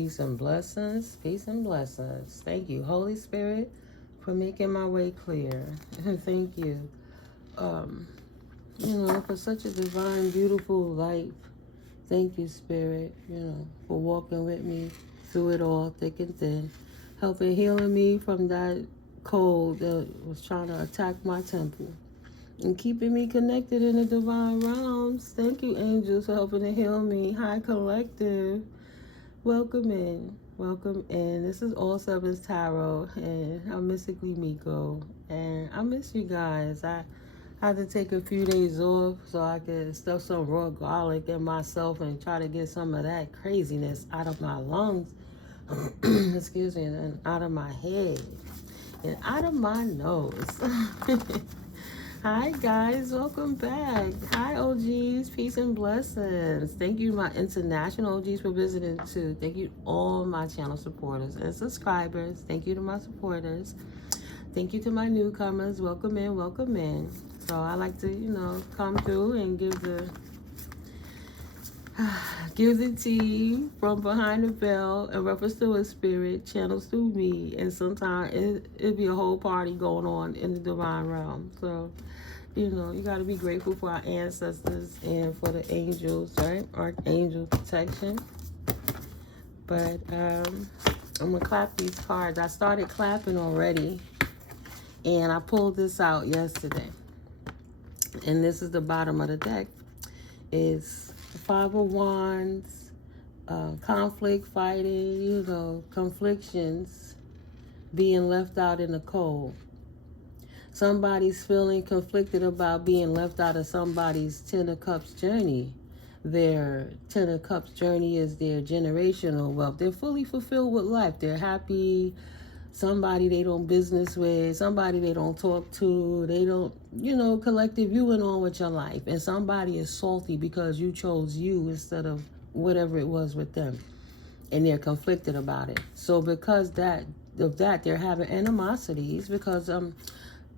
Peace and blessings. Peace and blessings. Thank you, Holy Spirit, for making my way clear. Thank you. For such a divine, beautiful life. Thank you, Spirit, for walking with me through it all, thick and thin. Helping healing me from that cold that was trying to attack my temple. And keeping me connected in the divine realms. Thank you, angels, for helping to heal me. Hi, collective. Welcome in. Welcome in. This is All Sevens Tarot, and I'm Mystically Miko. And I miss you guys. I had to take a few days off so I could stuff some raw garlic in myself and try to get some of that craziness out of my lungs. Excuse me, and out of my head. And out of my nose. Hi guys, welcome back. Hi OGs, peace and blessings. Thank you my international OGs for visiting too. Thank you all my channel supporters and subscribers. Thank you to my supporters. Thank you to my newcomers. Welcome in, welcome in. So I like to, come through and give the tea from behind the veil in reference to a spirit channels through me, and sometimes it'd be a whole party going on in the divine realm. So you got to be grateful for our ancestors and for the angels, right? Archangel protection. But I'm gonna clap these cards. I started clapping already, and I pulled this out yesterday, and this is the bottom of the deck. It's Five of Wands, conflict, fighting, conflictions, being left out in the cold. Somebody's feeling conflicted about being left out of somebody's Ten of Cups journey. Their Ten of Cups journey is their generational wealth. They're fully fulfilled with life. They're happy. Somebody they don't business with, somebody they don't talk to, they don't, collective, you went on with your life. And somebody is salty because you chose you instead of whatever it was with them. And they're conflicted about it. So because of that, they're having animosities because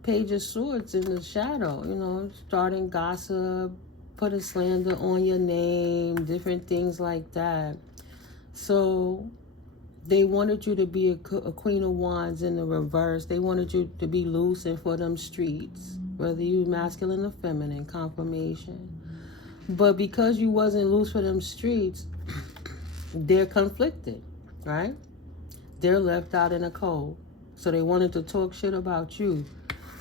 Page of Swords in the shadow, starting gossip, putting slander on your name, different things like that. So they wanted you to be a Queen of Wands in the reverse. They wanted you to be loose and for them streets, whether you masculine or feminine, confirmation. But because you wasn't loose for them streets, they're conflicted, right? They're left out in the cold. So they wanted to talk shit about you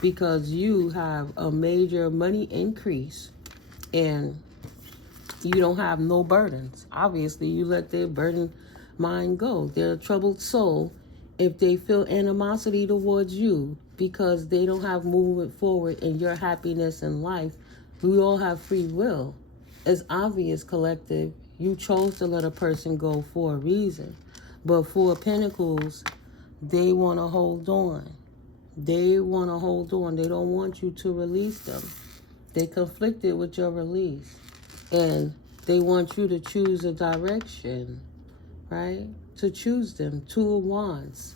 because you have a major money increase and you don't have no burdens. Obviously, you let their burden mind go. They're a troubled soul if they feel animosity towards you because they don't have movement forward in your happiness in life. We all have free will. It's obvious, collective, you chose to let a person go for a reason. But Four of Pentacles, they want to hold on. They want to hold on. They don't want you to release them. They conflicted with your release. And they want you to choose a direction, right? To choose them. Two of Wands.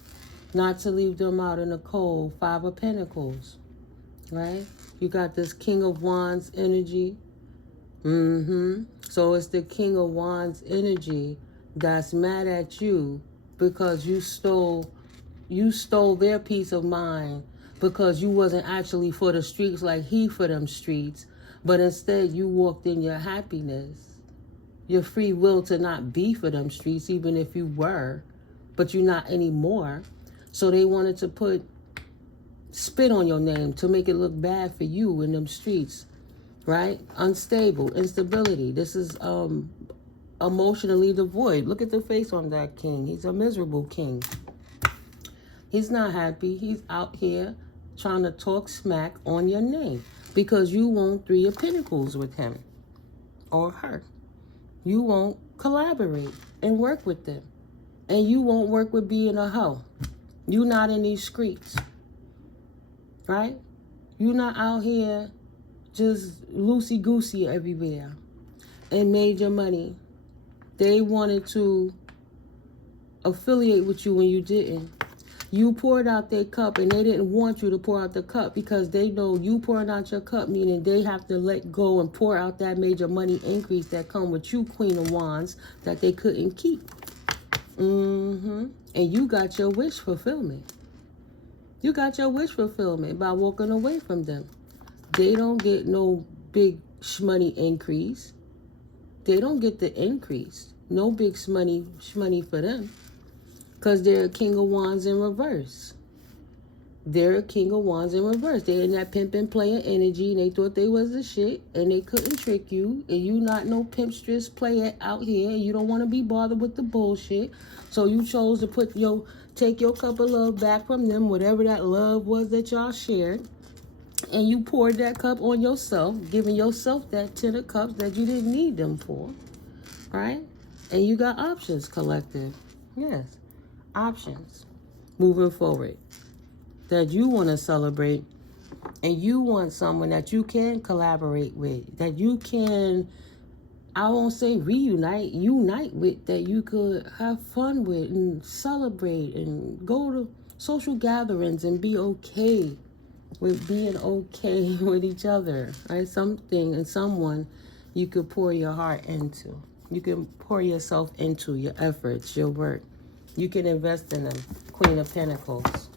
Not to leave them out in the cold. Five of Pentacles, right? You got this King of Wands energy. So it's the King of Wands energy that's mad at you because you stole their peace of mind because you wasn't actually for the streets like he for them streets, but instead you walked in your happiness, your free will to not be for them streets, even if you were, but you're not anymore. So they wanted to put spit on your name to make it look bad for you in them streets, right? Unstable, instability. This is emotionally devoid. Look at the face on that king. He's a miserable king. He's not happy. He's out here trying to talk smack on your name because you want Three of Pentacles with him or her. You won't collaborate and work with them. And you won't work with being a hoe. You not in these streets, right? You not out here just loosey goosey everywhere and made your money. They wanted to affiliate with you when you didn't. You poured out their cup and they didn't want you to pour out the cup because they know you pouring out your cup, meaning they have to let go and pour out that major money increase that come with you, Queen of Wands, that they couldn't keep. And you got your wish fulfillment. You got your wish fulfillment by walking away from them. They don't get no big shmoney increase. They don't get the increase. No big shmoney for them. Because they're a King of Wands in reverse. They're a King of Wands in reverse. They're in that pimping player energy, and they thought they was the shit, and they couldn't trick you, and you not no pimpstress player out here, and you don't want to be bothered with the bullshit. So you chose to take your cup of love back from them, whatever that love was that y'all shared, and you poured that cup on yourself, giving yourself that 10 of cups that you didn't need them for, right? And you got options, collective. Yes, options moving forward that you want to celebrate, and you want someone that you can collaborate with, that you can, I won't say unite with, that you could have fun with and celebrate and go to social gatherings and be okay with being okay with each other, right? Something and someone you could pour your heart into. You can pour yourself into, your efforts, your work. You can invest in them. Queen of Pentacles.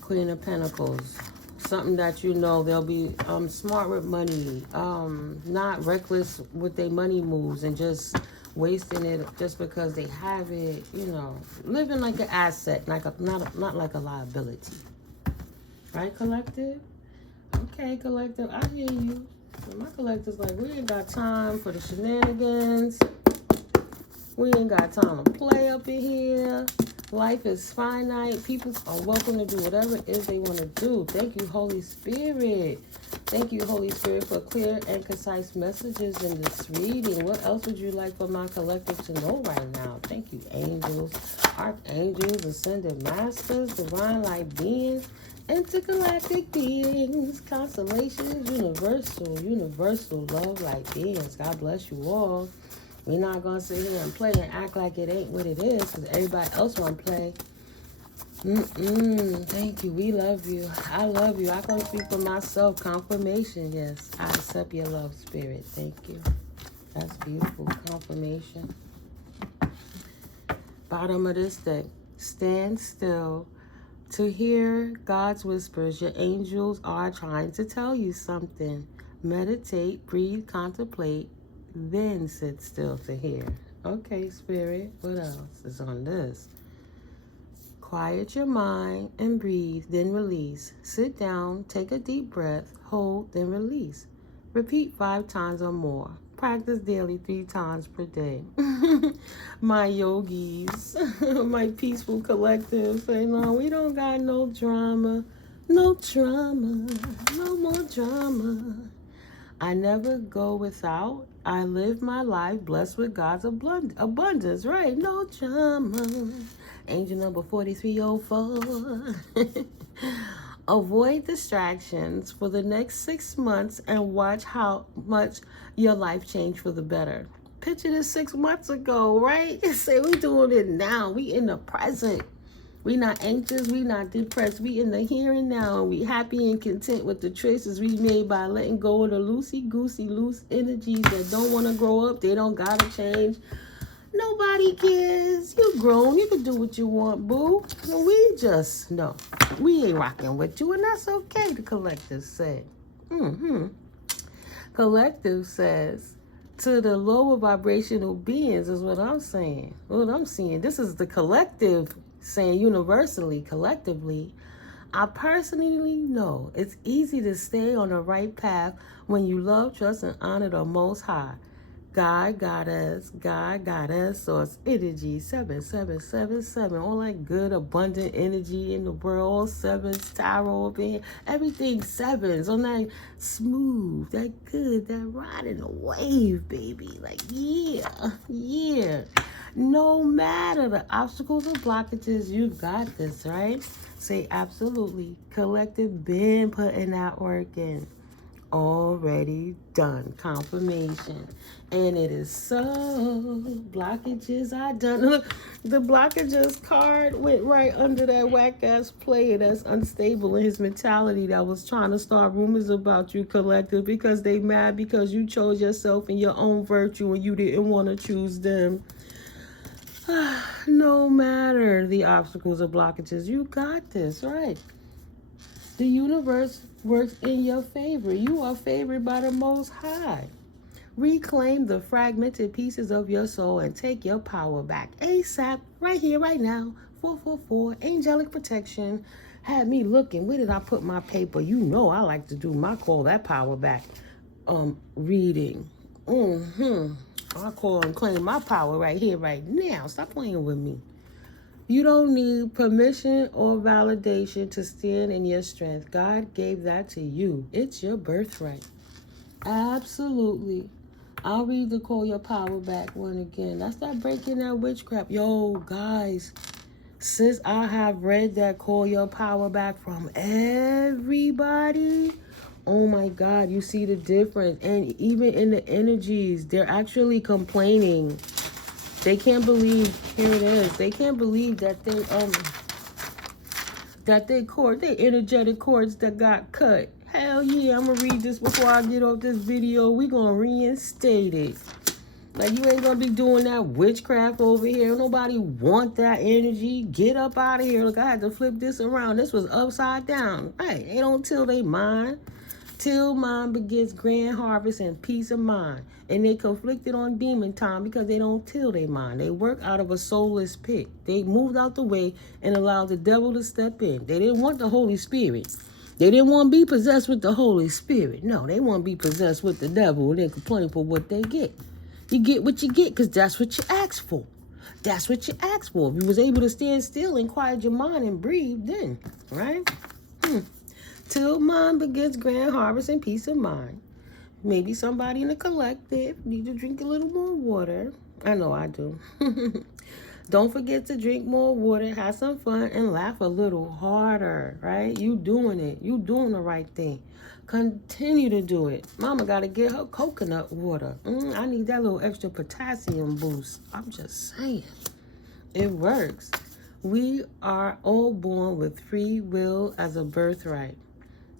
Queen of Pentacles. Something that you know they'll be smart with money, not reckless with their money moves and just wasting it just because they have it, you know, living like an asset, not like a liability. Right, collective? Okay, collective, I hear you. My collective's like, we ain't got time for the shenanigans. We ain't got time to play up in here. Life is finite. People are welcome to do whatever it is they want to do. Thank you, Holy Spirit. Thank you, Holy Spirit, for clear and concise messages in this reading. What else would you like for my collective to know right now? Thank you, angels, archangels, ascended masters, divine light beings, intergalactic beings, constellations, universal love light beings. God bless you all. We're not going to sit here and play and act like it ain't what it is because everybody else want to play. Thank you. We love you. I love you. I can speak for myself. Confirmation. Yes, I accept your love, Spirit. Thank you. That's beautiful. Confirmation. Bottom of this deck. Stand still to hear God's whispers. Your angels are trying to tell you something. Meditate, breathe, contemplate. Then sit still to hear. Okay, Spirit, what else is on this? Quiet your mind and breathe, then release. Sit down, take a deep breath, hold, then release. Repeat 5 times or more. Practice daily 3 times per day. My yogis, my peaceful collective say, no, we don't got no drama. No drama, no more drama. I never go without. I live my life blessed with God's abundance, right? No drama. Angel number 4304. Avoid distractions for the next 6 months and watch how much your life changed for the better. Picture this 6 months ago, right? Say we doing it now. We in the present. We not anxious, we not depressed, we in the here and now, and we happy and content with the choices we made by letting go of the loosey goosey loose energies that don't want to grow up. They don't gotta change. Nobody cares. You grown, you can do what you want, boo. We just know we ain't rocking with you, and that's okay. The collective said. Collective says to the lower vibrational beings is what I'm saying. What I'm seeing. This is the collective saying universally, collectively. I personally know it's easy to stay on the right path when you love, trust, and honor the Most High. God got us, source energy, 7777, all that good, abundant energy in the world, all sevens, tarot up in here, everything sevens, on that smooth, that good, that riding the wave, baby, like, yeah. No matter the obstacles or blockages, you got this, right? Say absolutely. Collective been putting that work in. Already done. Confirmation. And it is so. Blockages are done. Look, the blockages card went right under that whack-ass player that's unstable in his mentality that was trying to start rumors about you, collective, because they mad because you chose yourself and your own virtue and you didn't want to choose them. No matter the obstacles or blockages, you got this, right? The universe works in your favor. You are favored by the Most High. Reclaim the fragmented pieces of your soul and take your power back ASAP, right here, right now. 444, angelic protection. Had me looking, where did I put my paper? You know I like to do my call that power back reading. I call and claim my power right here, right now. Stop playing with me. You don't need permission or validation to stand in your strength. God gave that to you. It's your birthright. Absolutely. I'll read the call your power back one again. That's that breaking that witchcraft. Yo, guys, since I have read that call your power back from everybody, oh my God, you see the difference. And even in the energies, they're actually complaining. They can't believe, here it is, they can't believe that they energetic cords that got cut. Hell yeah, I'm gonna read this before I get off this video. We gonna reinstate it. Like, you ain't gonna be doing that witchcraft over here. Nobody want that energy. Get up out of here. Look, I had to flip this around. This was upside down. Right, they don't till they mind. Till mind begets grand harvest and peace of mind. And they conflicted on demon time because they don't till their mind. They work out of a soulless pit. They moved out the way and allowed the devil to step in. They didn't want the Holy Spirit. They didn't want to be possessed with the Holy Spirit. No, they want to be possessed with the devil and they complain for what they get. You get what you get because that's what you asked for. That's what you asked for. If you was able to stand still and quiet your mind and breathe, then, right? Till mind begins grand harvest and peace of mind. Maybe somebody in the collective need to drink a little more water. I know I do. Don't forget to drink more water, have some fun, and laugh a little harder, right? You doing it. You doing the right thing. Continue to do it. Mama got to get her coconut water. I need that little extra potassium boost. I'm just saying. It works. We are all born with free will as a birthright.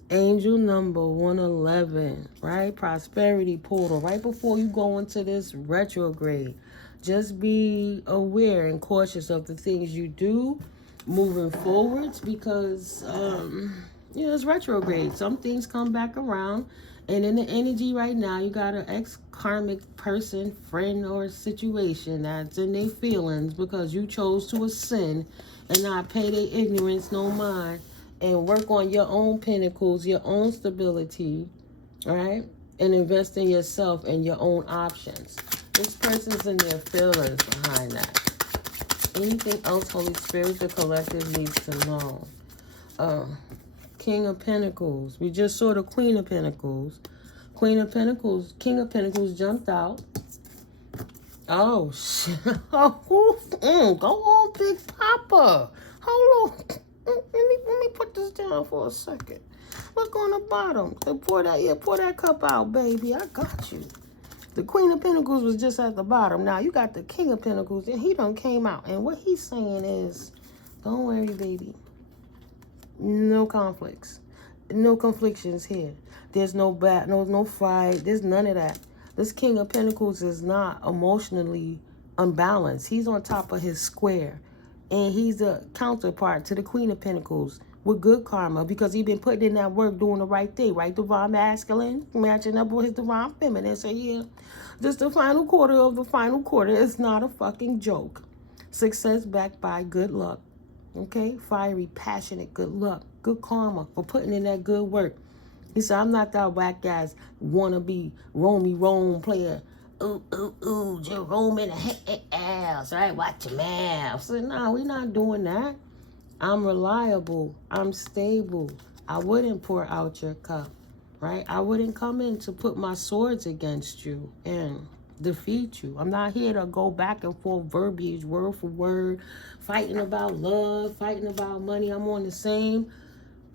Angel number 111, right? Prosperity portal. Right before you go into this retrograde, just be aware and cautious of the things you do moving forwards because, it's retrograde. Some things come back around. And in the energy right now, you got an ex-karmic person, friend, or situation that's in their feelings because you chose to ascend and not pay their ignorance no mind. And work on your own pinnacles, your own stability, all right? And invest in yourself and your own options. This person's in their feelings behind that. Anything else Holy Spirit, the collective needs to know? King of Pentacles. We just saw the Queen of Pentacles. Queen of Pentacles, King of Pentacles jumped out. Oh, shit. Go on, Big Papa. Hold on. Let me put this down for a second. Look on the bottom. Pour that cup out, baby. I got you. The Queen of Pentacles was just at the bottom. Now you got the King of Pentacles, and he done came out. And what he's saying is, don't worry, baby. No conflicts. No conflictions here. There's no fight. There's none of that. This King of Pentacles is not emotionally unbalanced. He's on top of his square. And he's a counterpart to the Queen of Pentacles with good karma because he's been putting in that work, doing the right thing, right? Divine masculine, matching up with his divine feminine. So, yeah, just the final quarter of the final quarter is not a fucking joke. Success backed by good luck, okay? Fiery, passionate good luck, good karma for putting in that good work. He said, I'm not that whack ass wannabe Rome player. Ooh, Jerome in the ass, right? Watch your mouth. So, no, we're not doing that. I'm reliable. I'm stable. I wouldn't pour out your cup, right? I wouldn't come in to put my swords against you and defeat you. I'm not here to go back and forth verbiage, word for word, fighting about love, fighting about money. I'm on the same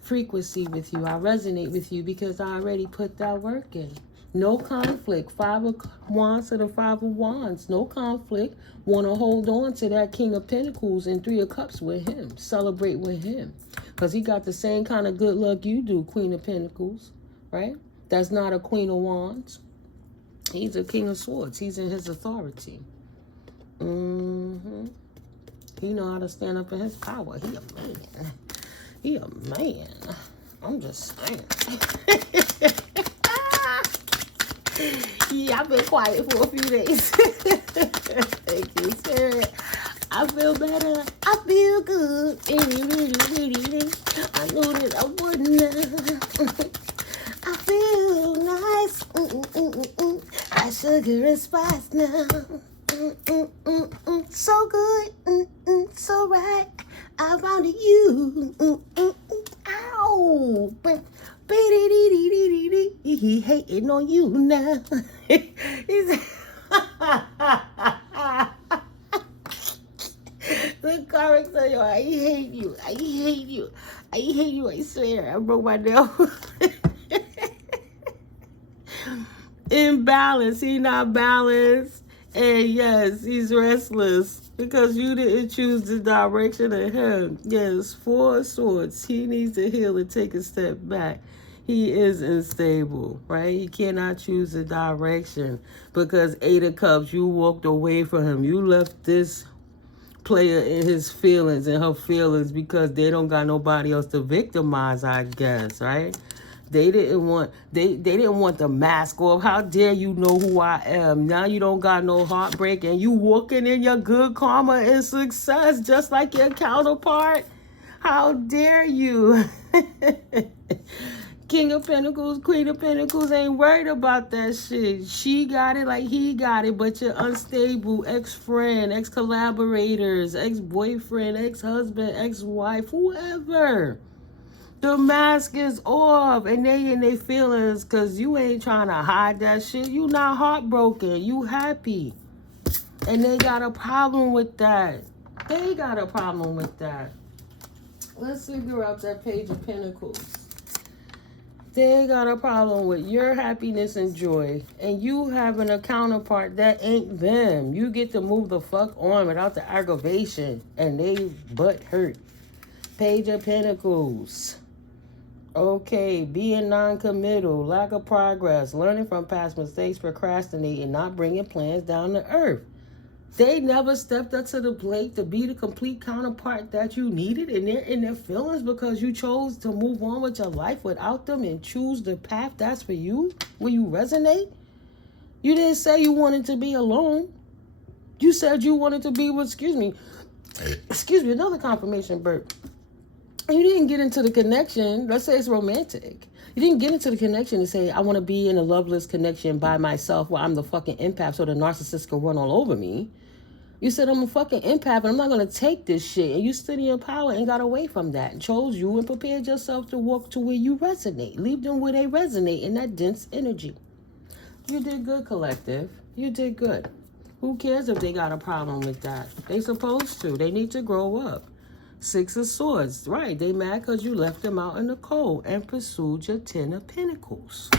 frequency with you. I resonate with you because I already put that work in. No conflict. 5 of Wands to the 5 of Wands. No conflict. Want to hold on to that King of Pentacles and 3 of Cups with him. Celebrate with him. Because he got the same kind of good luck you do, Queen of Pentacles. Right? That's not a Queen of Wands. He's a King of Swords. He's in his authority. He know how to stand up in his power. He a man. He a man. I'm just saying. Yeah, I've been quiet for a few days. Thank you, Spirit. I feel better. I feel good. I knew that I wouldn't. I feel nice. I sugar and spice now. So good. So right. I found you. Ow. He hating on you now. He's the character, yo. I hate you. I hate you. I hate you. I swear. I broke my nail. Imbalance. He not balanced. And yes, he's restless because you didn't choose the direction of him. Yes, 4 swords. He needs to heal and take a step back. He is unstable, right? He cannot choose the direction because 8 of Cups, you walked away from him. You left this player in his feelings and her feelings because they don't got nobody else to victimize, I guess, right? They didn't want the mask off. How dare you know who I am? Now you don't got no heartbreak and you walking in your good karma and success just like your counterpart. How dare you? King of Pentacles, Queen of Pentacles ain't worried about that shit. She got it like he got it, but you're unstable. Ex-friend, ex-collaborators, ex-boyfriend, ex-husband, ex-wife, whoever. The mask is off and they in their feelings because you ain't trying to hide that shit. You not heartbroken. You happy. And they got a problem with that. They got a problem with that. Let's figure out that Page of Pentacles. They got a problem with your happiness and joy. And you having a counterpart that ain't them. You get to move the fuck on without the aggravation. And they butt hurt. Page of Pentacles. Okay, being non-committal, lack of progress, learning from past mistakes, procrastinating, not bringing plans down to earth. They never stepped up to the plate to be the complete counterpart that you needed, and they're in their feelings because you chose to move on with your life without them and choose the path that's for you, where you resonate. You didn't say you wanted to be alone. You said you wanted to be with, excuse me, another confirmation burp. You didn't get into the connection. Let's say it's romantic. You didn't get into the connection and say, I want to be in a loveless connection by myself where I'm the fucking empath so the narcissist can run all over me. You said, I'm a fucking empath and I'm not going to take this shit. And you stood in your power and got away from that and chose you and prepared yourself to walk to where you resonate. Leave them where they resonate in that dense energy. You did good, collective. You did good. Who cares if they got a problem with that? They supposed to. They need to grow up. 6 of Swords. Right. They mad because you left them out in the cold and pursued your 10 of Pentacles.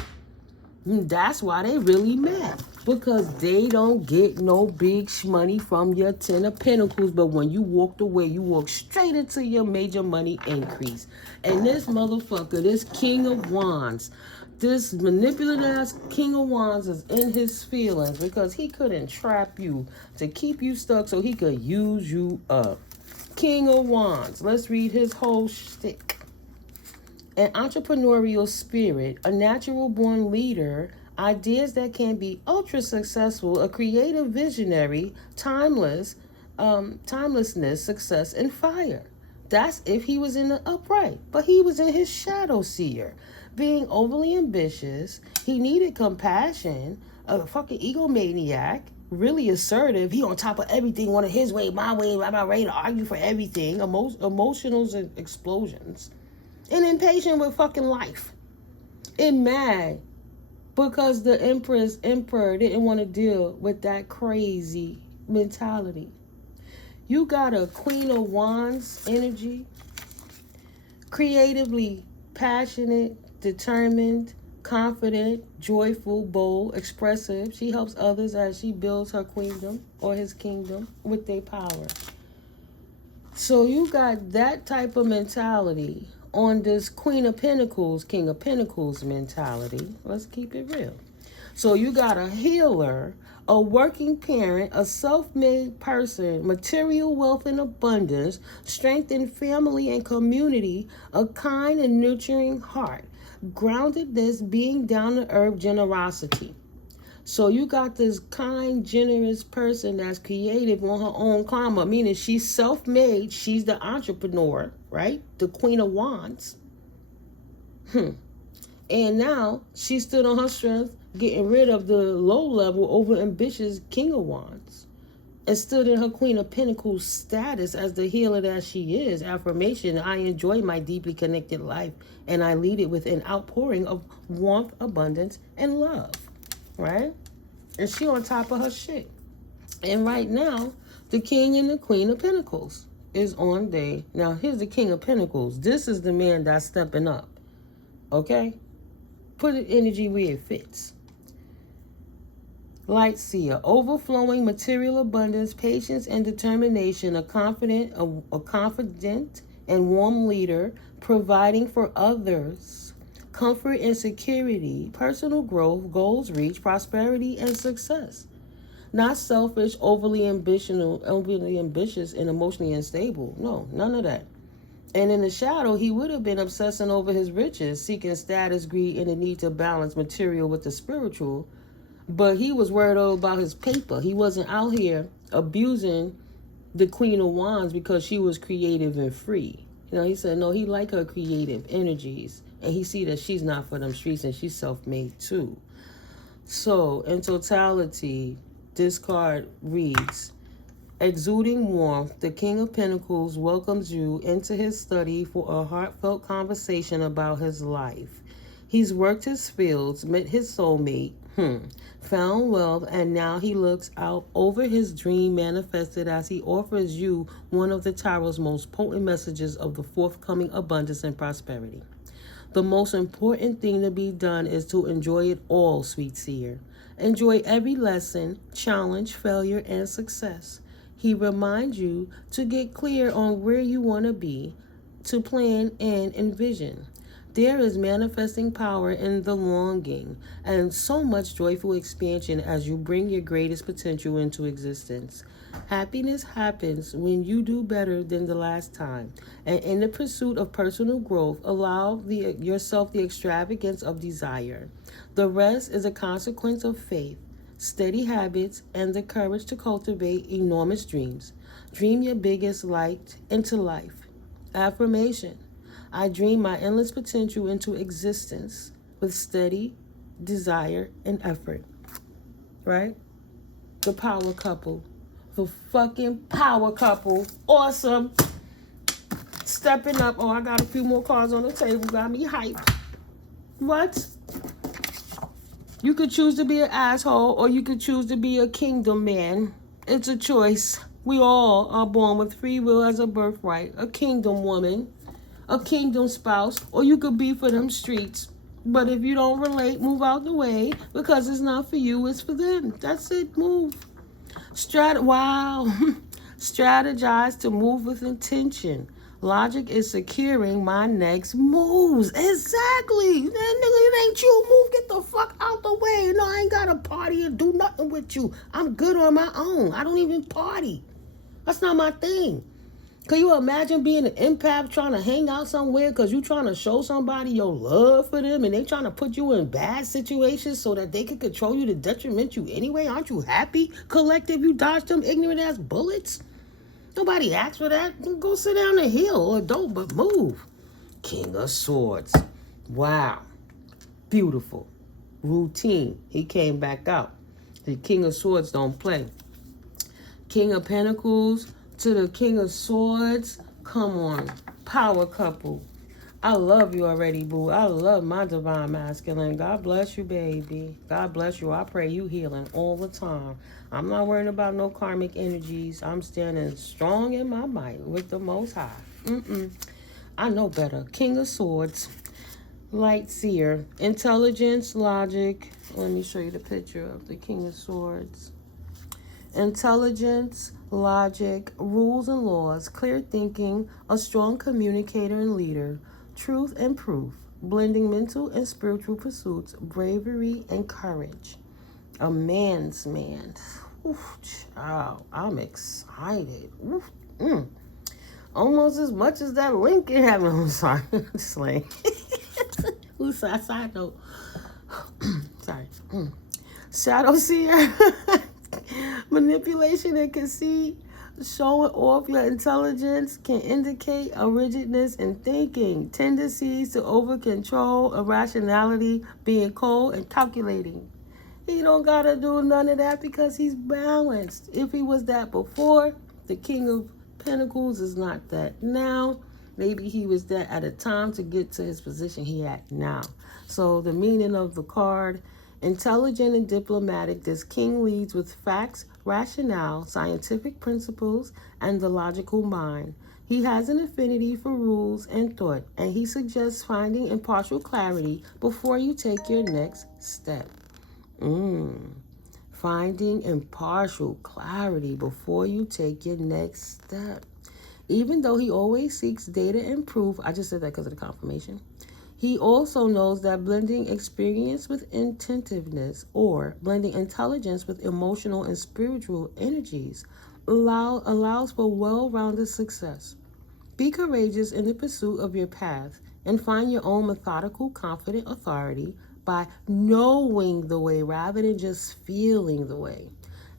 That's why they really mad. Because they don't get no big money from your 10 of Pentacles. But when you walked away, you walked straight into your major money increase. And this motherfucker, this King of Wands, this manipulative ass King of Wands is in his feelings because he couldn't trap you to keep you stuck so he could use you up. King of Wands. Let's read his whole shtick. An entrepreneurial spirit, a natural born leader, ideas that can be ultra successful, a creative visionary, timelessness, success, and fire. That's if he was in the upright. But he was in his shadow seer. Being overly ambitious, he needed compassion, a fucking egomaniac, really assertive. He on top of everything, wanted his way, my way, I'm not ready to argue for everything. Emotionals and explosions. And impatient with fucking life. And mad because the emperor didn't want to deal with that crazy mentality. You got a Queen of Wands energy. Creatively passionate, determined, confident, joyful, bold, expressive. She helps others as she builds her queendom or his kingdom with their power. So you got that type of mentality on this Queen of Pentacles, King of Pentacles mentality. Let's keep it real. So you got a healer, a working parent, a self-made person, material wealth and abundance, strength in family and community, a kind and nurturing heart, groundedness, being down to earth, generosity. So you got this kind, generous person that's creative on her own climate, meaning she's self-made, she's the entrepreneur, right? The Queen of Wands. And now she stood on her strength, getting rid of the low-level, over-ambitious King of Wands, and stood in her Queen of Pentacles status as the healer that she is. Affirmation: I enjoy my deeply connected life, and I lead it with an outpouring of warmth, abundance, and love. Right? And she on top of her shit. And right now, the King and the Queen of Pentacles is on day. Now, here's the King of Pentacles. This is the man that's stepping up. Okay? Put the energy where it fits. Light seer, overflowing material abundance, patience and determination, a confident and warm leader, providing for others. Comfort and security, personal growth, goals reached, prosperity and success. Not selfish, overly ambitious, and emotionally unstable. No, none of that. And in the shadow, he would have been obsessing over his riches, seeking status, greed, and the need to balance material with the spiritual. But he was worried about his paper. He wasn't out here abusing the Queen of Wands because she was creative and free. You know, he said, no, he liked her creative energies. And he see that she's not for them streets and she's self-made too. So, in totality, this card reads, exuding warmth, the King of Pentacles welcomes you into his study for a heartfelt conversation about his life. He's worked his fields, met his soulmate, found wealth, and now he looks out over his dream manifested as he offers you one of the tarot's most potent messages of the forthcoming abundance and prosperity. The most important thing to be done is to enjoy it all, sweet seer. Enjoy every lesson, challenge, failure, and success. He reminds you to get clear on where you want to be, to plan and envision. There is manifesting power in the longing and so much joyful expansion as you bring your greatest potential into existence. Happiness happens when you do better than the last time. And in the pursuit of personal growth, allow yourself the extravagance of desire. The rest is a consequence of faith, steady habits, and the courage to cultivate enormous dreams. Dream your biggest light into life. Affirmation: I dream my endless potential into existence with steady desire and effort. Right? The power couple. The fucking power couple. Awesome. Stepping up. Oh, I got a few more cards on the table. Got me hyped. What? You could choose to be an asshole or you could choose to be a kingdom man. It's a choice. We all are born with free will as a birthright. A kingdom woman. A kingdom spouse. Or you could be for them streets. But if you don't relate, move out the way because it's not for you, it's for them. That's it. Move. Strategize to move with intention. Logic is securing my next moves. Exactly. Man, nigga, it ain't you. Move. Get the fuck out the way. No, I ain't got to party and do nothing with you. I'm good on my own. I don't even party. That's not my thing. Can you imagine being an empath trying to hang out somewhere because you trying to show somebody your love for them and they trying to put you in bad situations so that they can control you to detriment you anyway? Aren't you happy, collective? You dodged them ignorant ass bullets? Nobody asked for that. Go sit down and heal or don't, but move. King of Swords. Wow. Beautiful. Routine. He came back out. The King of Swords don't play. King of Pentacles to the King of Swords. Come on. Power couple. I love you already, boo. I love my divine masculine. God bless you, baby. God bless you. I pray you healing all the time. I'm not worried about no karmic energies. I'm standing strong in my might with the Most High. I know better. King of Swords. Light seer. Intelligence, logic. Let me show you the picture of the King of Swords. Intelligence, logic, rules and laws, clear thinking, a strong communicator and leader, truth and proof, blending mental and spiritual pursuits, bravery and courage. A man's man. Oof, child, I'm excited. Oof, almost as much as that Lincoln having. I'm sorry. Just like, who's side note? Sorry. Shadow seer. Manipulation and conceit. Showing off your intelligence can indicate a rigidness in thinking, tendencies to over control, irrationality, being cold and calculating. He don't gotta do none of that because he's balanced. If he was that before, the King of Pentacles is not that now. Maybe he was that at a time to get to his position he at now. So the meaning of the card, intelligent and diplomatic, this king leads with facts, rationale, scientific principles, and the logical mind. He has an affinity for rules and thought, and he suggests finding impartial clarity before you take your next step. Finding impartial clarity before you take your next step. Even though he always seeks data and proof, I just said that because of the confirmation. He also knows that blending experience with intentiveness, or blending intelligence with emotional and spiritual energies, allows for well-rounded success. Be courageous in the pursuit of your path and find your own methodical, confident authority by knowing the way rather than just feeling the way.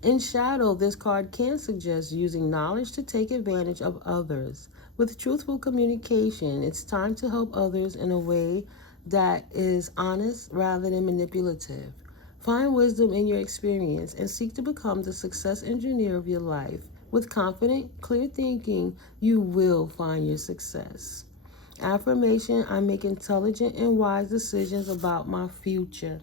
In shadow, this card can suggest using knowledge to take advantage of others. With truthful communication, it's time to help others in a way that is honest rather than manipulative. Find wisdom in your experience and seek to become the success engineer of your life. With confident, clear thinking, you will find your success. Affirmation, I make intelligent and wise decisions about my future.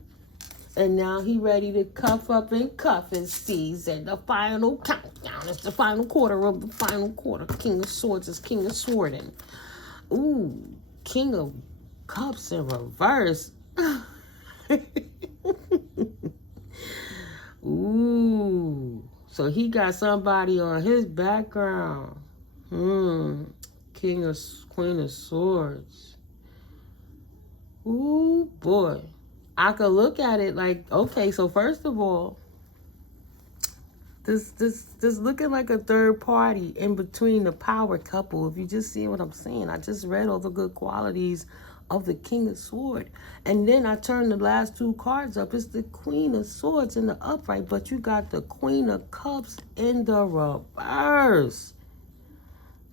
And now he ready to cuff up and cuff his season. The final countdown. It's the final quarter of the final quarter. King of Swords is King of Swording. Ooh, King of Cups in reverse. Ooh, so he got somebody on his background. Queen of Swords. Ooh, boy. I could look at it like, okay, so first of all, this looking like a third party in between the power couple. If you just see what I'm saying, I just read all the good qualities of the King of Swords. And then I turned the last two cards up. It's the Queen of Swords in the upright, but you got the Queen of Cups in the reverse.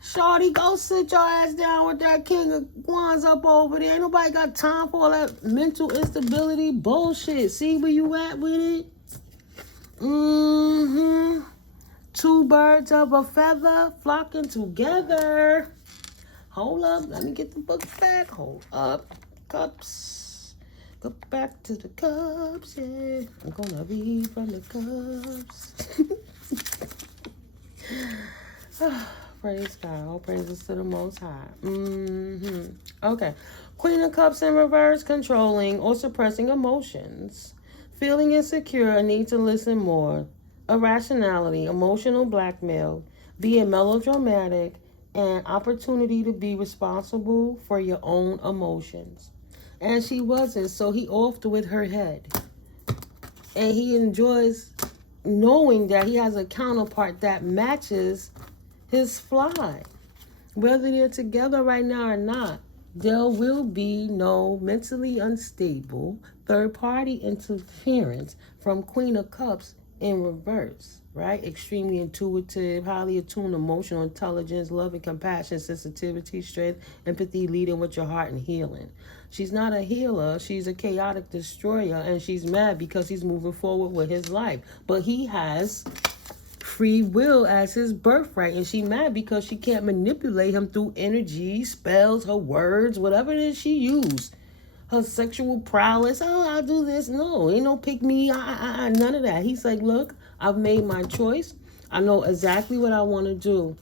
Shorty, go sit your ass down with that King of Wands up over there. Ain't nobody got time for all that mental instability bullshit. See where you at with it? Two birds of a feather flocking together. Hold up. Let me get the book back. Hold up. Cups. Go back to the cups, yeah. I'm gonna read from the cups. Praise God. All praises to the Most High. Okay. Queen of Cups in reverse, controlling or suppressing emotions. Feeling insecure, a need to listen more. Irrationality, emotional blackmail. Being melodramatic, and opportunity to be responsible for your own emotions. And she wasn't, so he offed with her head. And he enjoys knowing that he has a counterpart that matches his fly. Whether they're together right now or not, there will be no mentally unstable third-party interference from Queen of Cups in reverse, right? Extremely intuitive, highly attuned, emotional intelligence, love and compassion, sensitivity, strength, empathy, leading with your heart and healing. She's not a healer. She's a chaotic destroyer, and she's mad because he's moving forward with his life. But he has free will as his birthright, and she mad because she can't manipulate him through energy, spells, her words, whatever it is she used, her sexual prowess. Oh, I'll do this. No, ain't no pick me, none of that. He's like, look, I've made my choice. I know exactly what I want to do.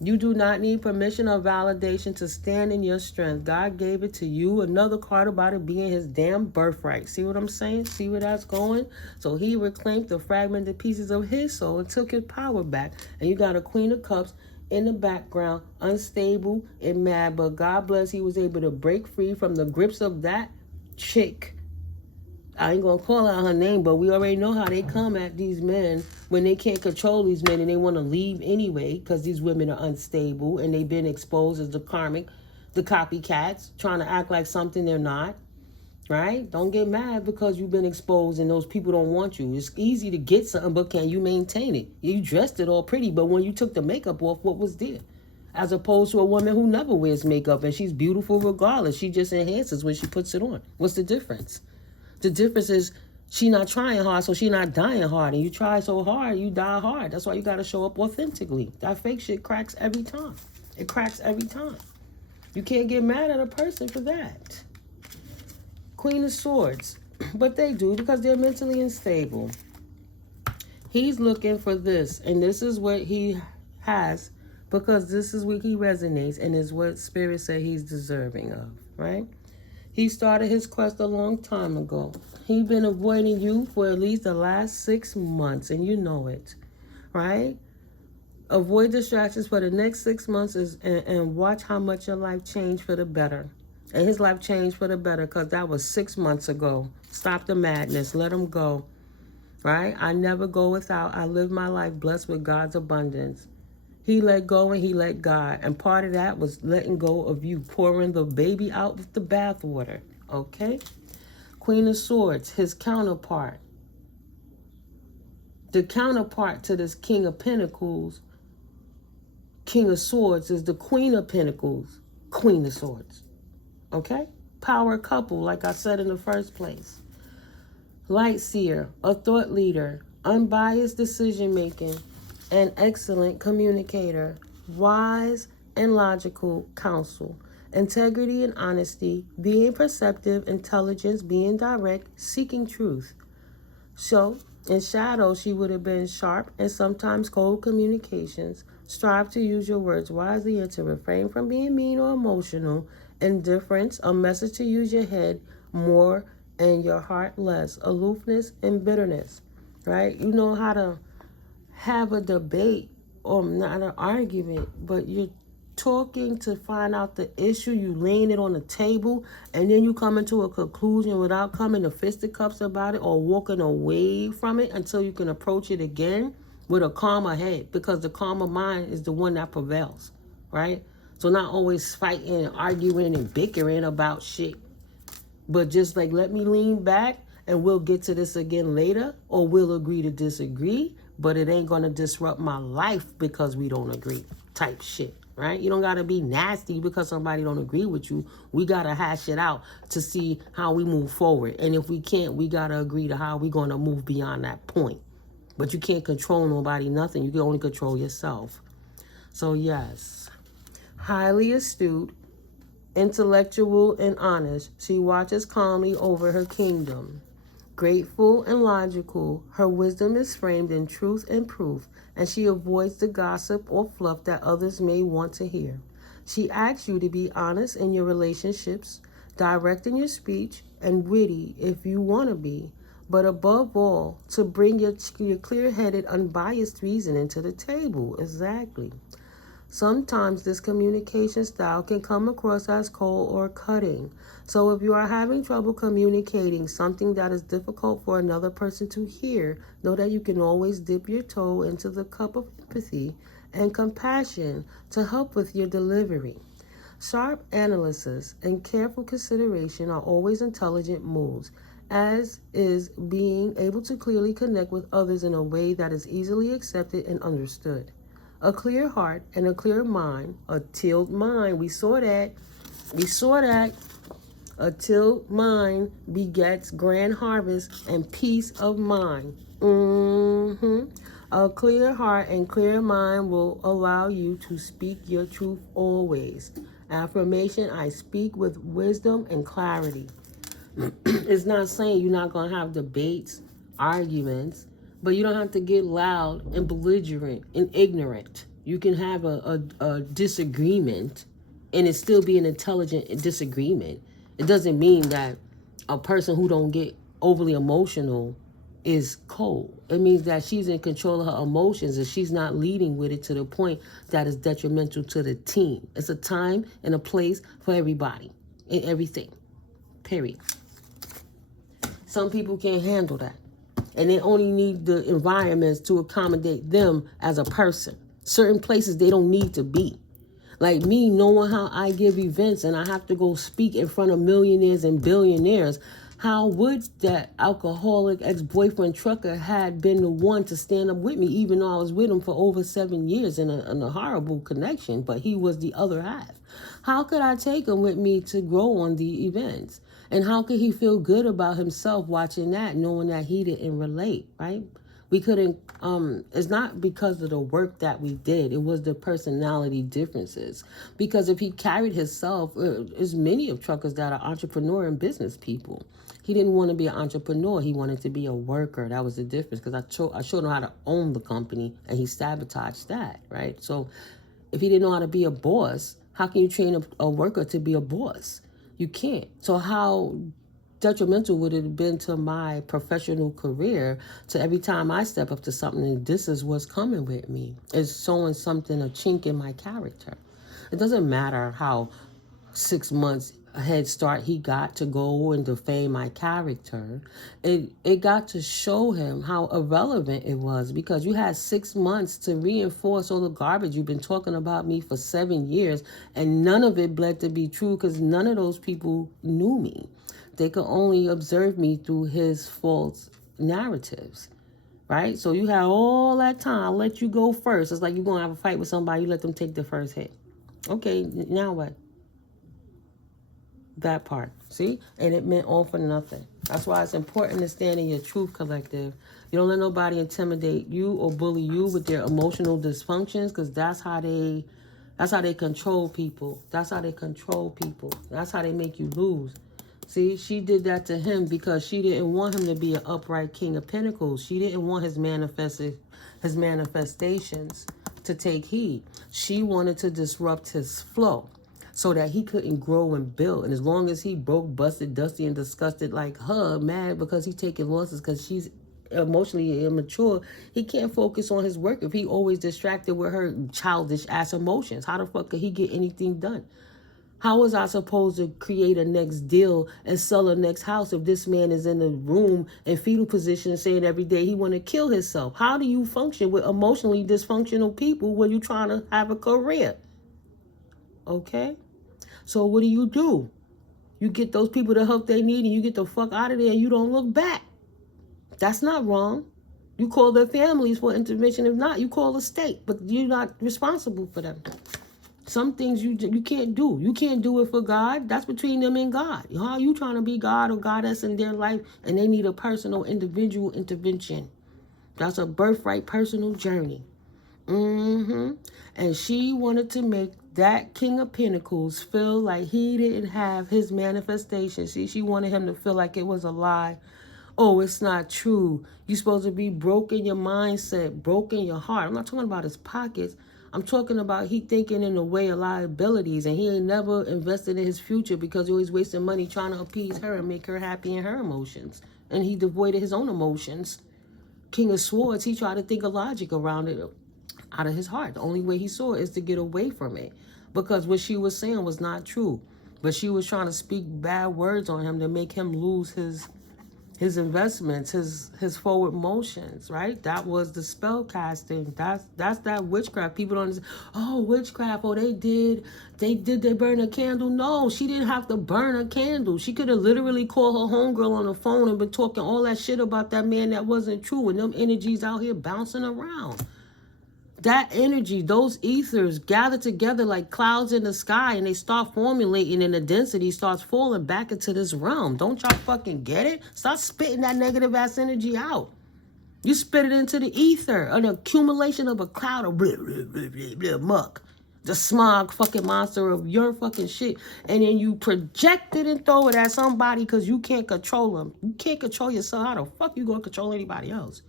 You do not need permission or validation to stand in your strength. God gave it to you. Another card about it being his damn birthright. See what I'm saying? See where that's going? So he reclaimed the fragmented pieces of his soul and took his power back. And you got a Queen of Cups in the background, unstable and mad. But God bless, he was able to break free from the grips of that chick. I ain't gonna call out her name, but we already know how they come at these men when they can't control these men and they want to leave anyway because these women are unstable and they've been exposed as the copycats, trying to act like something they're not, right? Don't get mad because you've been exposed and those people don't want you. It's easy to get something, but can you maintain it? You dressed it all pretty, but when you took the makeup off, what was there? As opposed to a woman who never wears makeup and she's beautiful regardless. She just enhances when she puts it on. What's the difference? The difference is she not trying hard, so she not dying hard. And you try so hard, you die hard. That's why you got to show up authentically. That fake shit cracks every time. It cracks every time. You can't get mad at a person for that. Queen of Swords. But they do because they're mentally unstable. He's looking for this. And this is what he has because this is what he resonates and is what Spirit said he's deserving of, right? He started his quest a long time ago. He's been avoiding you for at least the last 6 months, and you know it, right? Avoid distractions for the next 6 months and watch how much your life changed for the better. And his life changed for the better because that was 6 months ago. Stop the madness. Let him go, right? I never go without. I live my life blessed with God's abundance. He let go and he let God. And part of that was letting go of you, pouring the baby out with the bathwater. Okay? Queen of Swords, his counterpart. The counterpart to this King of Pentacles, King of Swords, is the Queen of Pentacles, Queen of Swords. Okay? Power couple, like I said in the first place. Light seer, a thought leader, unbiased decision making, an excellent communicator, wise and logical counsel, integrity and honesty, being perceptive, intelligence, being direct, seeking truth. So, in shadow, she would have been sharp and sometimes cold communications. Strive to use your words wisely and to refrain from being mean or emotional. Indifference, a message to use your head more and your heart less. Aloofness and bitterness, right? You know how to have a debate or not an argument, but you're talking to find out the issue, you laying it on the table, and then you come into a conclusion without coming to fisticuffs about it or walking away from it until you can approach it again with a calmer head, because the calmer mind is the one that prevails, right? So not always fighting and arguing and bickering about shit, but just like, let me lean back and we'll get to this again later, or we'll agree to disagree, but it ain't gonna disrupt my life because we don't agree type shit, right? You don't gotta be nasty because somebody don't agree with you. We gotta hash it out to see how we move forward. And if we can't, we gotta agree to how we gonna move beyond that point. But you can't control nobody, nothing. You can only control yourself. So yes, highly astute, intellectual and honest, she watches calmly over her kingdom. Grateful and logical, her wisdom is framed in truth and proof, and she avoids the gossip or fluff that others may want to hear. She asks you to be honest in your relationships, direct in your speech, and witty if you want to be, but above all, to bring your clear-headed, unbiased reasoning to the table. Exactly. Sometimes this communication style can come across as cold or cutting. So if you are having trouble communicating something that is difficult for another person to hear, know that you can always dip your toe into the cup of empathy and compassion to help with your delivery. Sharp analysis and careful consideration are always intelligent moves, as is being able to clearly connect with others in a way that is easily accepted and understood. A clear heart and a clear mind, a tilled mind. We saw that. A tilled mind begets grand harvest and peace of mind. A clear heart and clear mind will allow you to speak your truth always. Affirmation, I speak with wisdom and clarity. It's not saying you're not going to have debates, arguments, but you don't have to get loud and belligerent and ignorant. You can have a disagreement and it still be an intelligent disagreement. It doesn't mean that a person who don't get overly emotional is cold. It means that she's in control of her emotions and she's not leading with it to the point that is detrimental to the team. It's a time and a place for everybody and everything. Period. Some people can't handle that. And they only need the environments to accommodate them as a person. Certain places they don't need to be. Like me, knowing how I give events and I have to go speak in front of millionaires and billionaires, how would that alcoholic ex-boyfriend trucker had been the one to stand up with me, even though I was with him for over 7 years in a horrible connection, but he was the other half. How could I take him with me to grow on the events? And how could he feel good about himself watching that, knowing that he didn't relate, right? We couldn't, it's not because of the work that we did. It was the personality differences. Because if he carried himself, there's many of truckers that are entrepreneur and business people. He didn't want to be an entrepreneur. He wanted to be a worker. That was the difference, because I showed him how to own the company, and he sabotaged that, right? So if he didn't know how to be a boss, how can you train a worker to be a boss? You can't. So how detrimental would it have been to my professional career to every time I step up to something and this is what's coming with me? It's showing something, a chink in my character. It doesn't matter how 6 months a head start he got to go and defame my character. It got to show him how irrelevant it was, because you had 6 months to reinforce all the garbage you've been talking about me for 7 years, and none of it bled to be true, because none of those people knew me. They could only observe me through his false narratives, right? So you had all that time. I'll let you go first. It's like you're going to have a fight with somebody. You let them take the first hit. Okay, now what? That part, see? And it meant all for nothing. That's why it's important to stand in your truth, collective. You don't let nobody intimidate you or bully you with their emotional dysfunctions, because that's how they control people. That's how they control people. That's how they make you lose. See, she did that to him because she didn't want him to be an upright king of pentacles. She didn't want his manifestations to take heed. She wanted to disrupt his flow so that he couldn't grow and build. And as long as he broke, busted, dusty, and disgusted like her, mad because he's taking losses because she's emotionally immature, he can't focus on his work if he always distracted with her childish ass emotions. How the fuck could he get anything done? How was I supposed to create a next deal and sell a next house if this man is in the room in fetal position saying every day he want to kill himself? How do you function with emotionally dysfunctional people when you're trying to have a career? Okay? So what do? You get those people the help they need and you get the fuck out of there and you don't look back. That's not wrong. You call their families for intervention. If not, you call the state, but you're not responsible for them. Some things you can't do. You can't do it for God. That's between them and God. How are you trying to be God or goddess in their life and they need a personal, individual intervention? That's a birthright personal journey. And she wanted to make that King of Pentacles feel like he didn't have his manifestation. See, she wanted him to feel like it was a lie. Oh, it's not true. You're supposed to be broke in your mindset, broke in your heart. I'm not talking about his pockets. I'm talking about he thinking in the way of liabilities, and he ain't never invested in his future because he always wasting money trying to appease her and make her happy in her emotions. And he devoided his own emotions. King of Swords, he tried to think of logic around it out of his heart. The only way he saw it is to get away from it, because what she was saying was not true. But she was trying to speak bad words on him to make him lose his investments, his forward motions, right? That was the spell casting. That's that witchcraft. People don't understand. Oh, witchcraft. Oh, they burn a candle. No, she didn't have to burn a candle. She could have literally called her homegirl on the phone and been talking all that shit about that man that wasn't true, and them energies out here bouncing around. That energy, those ethers gather together like clouds in the sky, and they start formulating, and the density starts falling back into this realm. Don't y'all fucking get it? Start spitting that negative ass energy out. You spit it into the ether, an accumulation of a cloud of blah, blah, blah, blah, blah, muck. The smog fucking monster of your fucking shit. And then you project it and throw it at somebody because you can't control them. You can't control yourself. How the fuck you gonna control anybody else?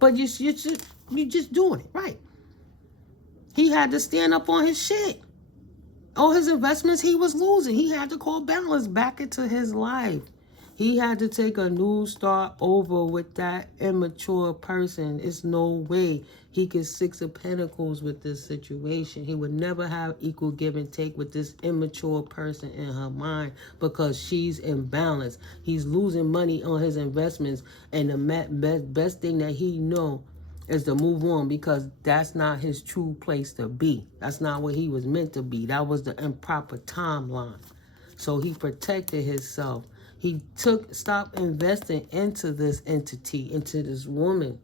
But you're just doing it, right? He had to stand up on his shit. All his investments he was losing. He had to call balance back into his life. He had to take a new start over with that immature person. It's no way he could 6 of Pentacles with this situation. He would never have equal give and take with this immature person in her mind because she's imbalanced. He's losing money on his investments, and the best thing that he know is to move on because that's not his true place to be. That's not what he was meant to be. That was the improper timeline. So he protected himself. He stopped investing into this entity, into this woman.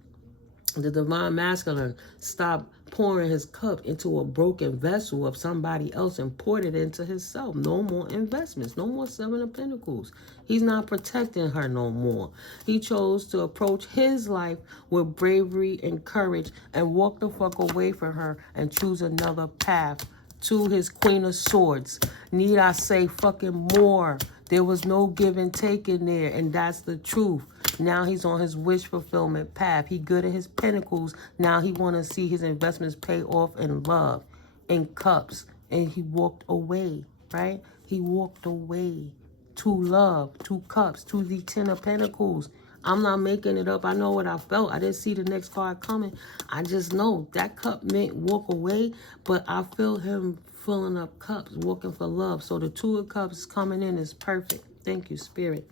The divine masculine stopped pouring his cup into a broken vessel of somebody else and poured it into himself. No more investments. No more 7 of Pentacles. He's not protecting her no more. He chose to approach his life with bravery and courage and walk the fuck away from her and choose another path to his Queen of Swords. Need I say fucking more? There was no give and take in there, and that's the truth. Now he's on his wish fulfillment path. He good at his pentacles. Now he want to see his investments pay off in love, in cups. And he walked away, right? He walked away to love, to cups, to the 10 of Pentacles. I'm not making it up. I know what I felt. I didn't see the next card coming. I just know that cup meant walk away, but I feel him filling up cups, walking for love. So the 2 of Cups coming in is perfect. Thank you, Spirit.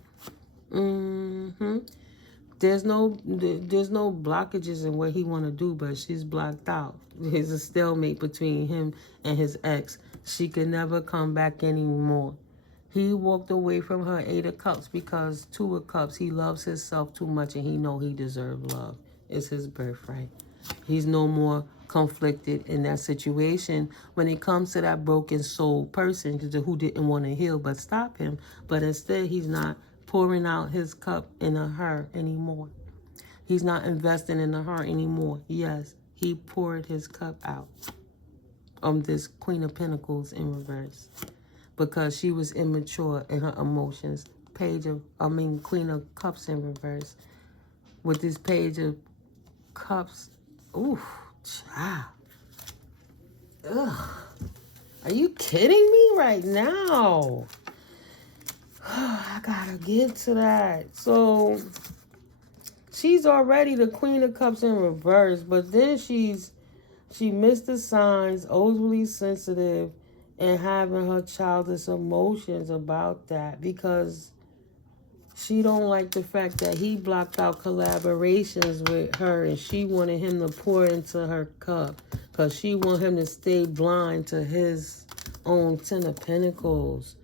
There's no blockages in what he want to do, but she's blocked out. There's a stalemate between him and his ex. She can never come back anymore. He walked away from her 8 of Cups because 2 of Cups, he loves himself too much and he know he deserves love. It's his birthright. He's no more conflicted in that situation when it comes to that broken soul person who didn't want to heal but stop him. But instead, he's not pouring out his cup in a her anymore. He's not investing in a her anymore. Yes, he poured his cup out on this Queen of Pentacles in reverse because she was immature in her emotions. Queen of Cups in reverse with this Page of Cups. Ooh, child. Ugh. Are you kidding me right now? I gotta get to that. So she's already the Queen of Cups in reverse, but then she missed the signs, overly sensitive, and having her childish emotions about that because she don't like the fact that he blocked out collaborations with her and she wanted him to pour into her cup because she want him to stay blind to his own 10 of Pentacles.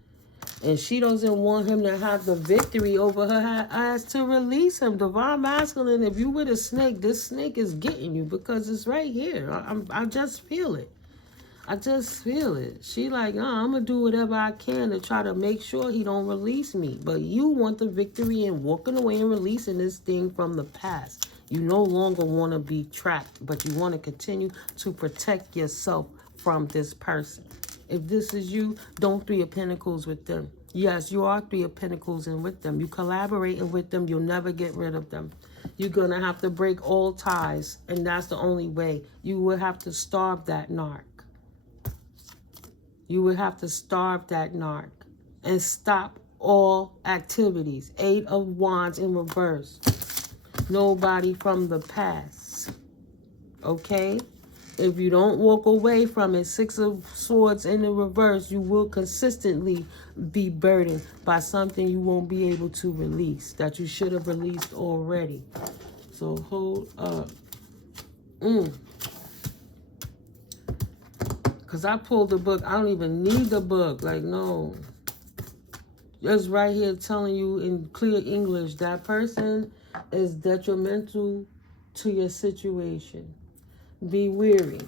And she doesn't want him to have the victory over her ass to release him. Divine masculine, if you with a snake, this snake is getting you because it's right here. I just feel it. I just feel it. She like, I'm going to do whatever I can to try to make sure he don't release me. But you want the victory in walking away and releasing this thing from the past. You no longer want to be trapped, but you want to continue to protect yourself from this person. If this is you, don't 3 of Pentacles with them. Yes, you are 3 of Pentacles and with them. You collaborating with them. You'll never get rid of them. You're going to have to break all ties, and that's the only way. You will have to starve that narc. You would have to starve that narc and stop all activities. 8 of Wands in reverse. Nobody from the past. Okay? If you don't walk away from it, 6 of Swords in the reverse, you will consistently be burdened by something you won't be able to release, that you should have released already. So hold up. Because I pulled the book. I don't even need the book. Like, no. Just right here telling you in clear English, that person is detrimental to your situation. Be wary.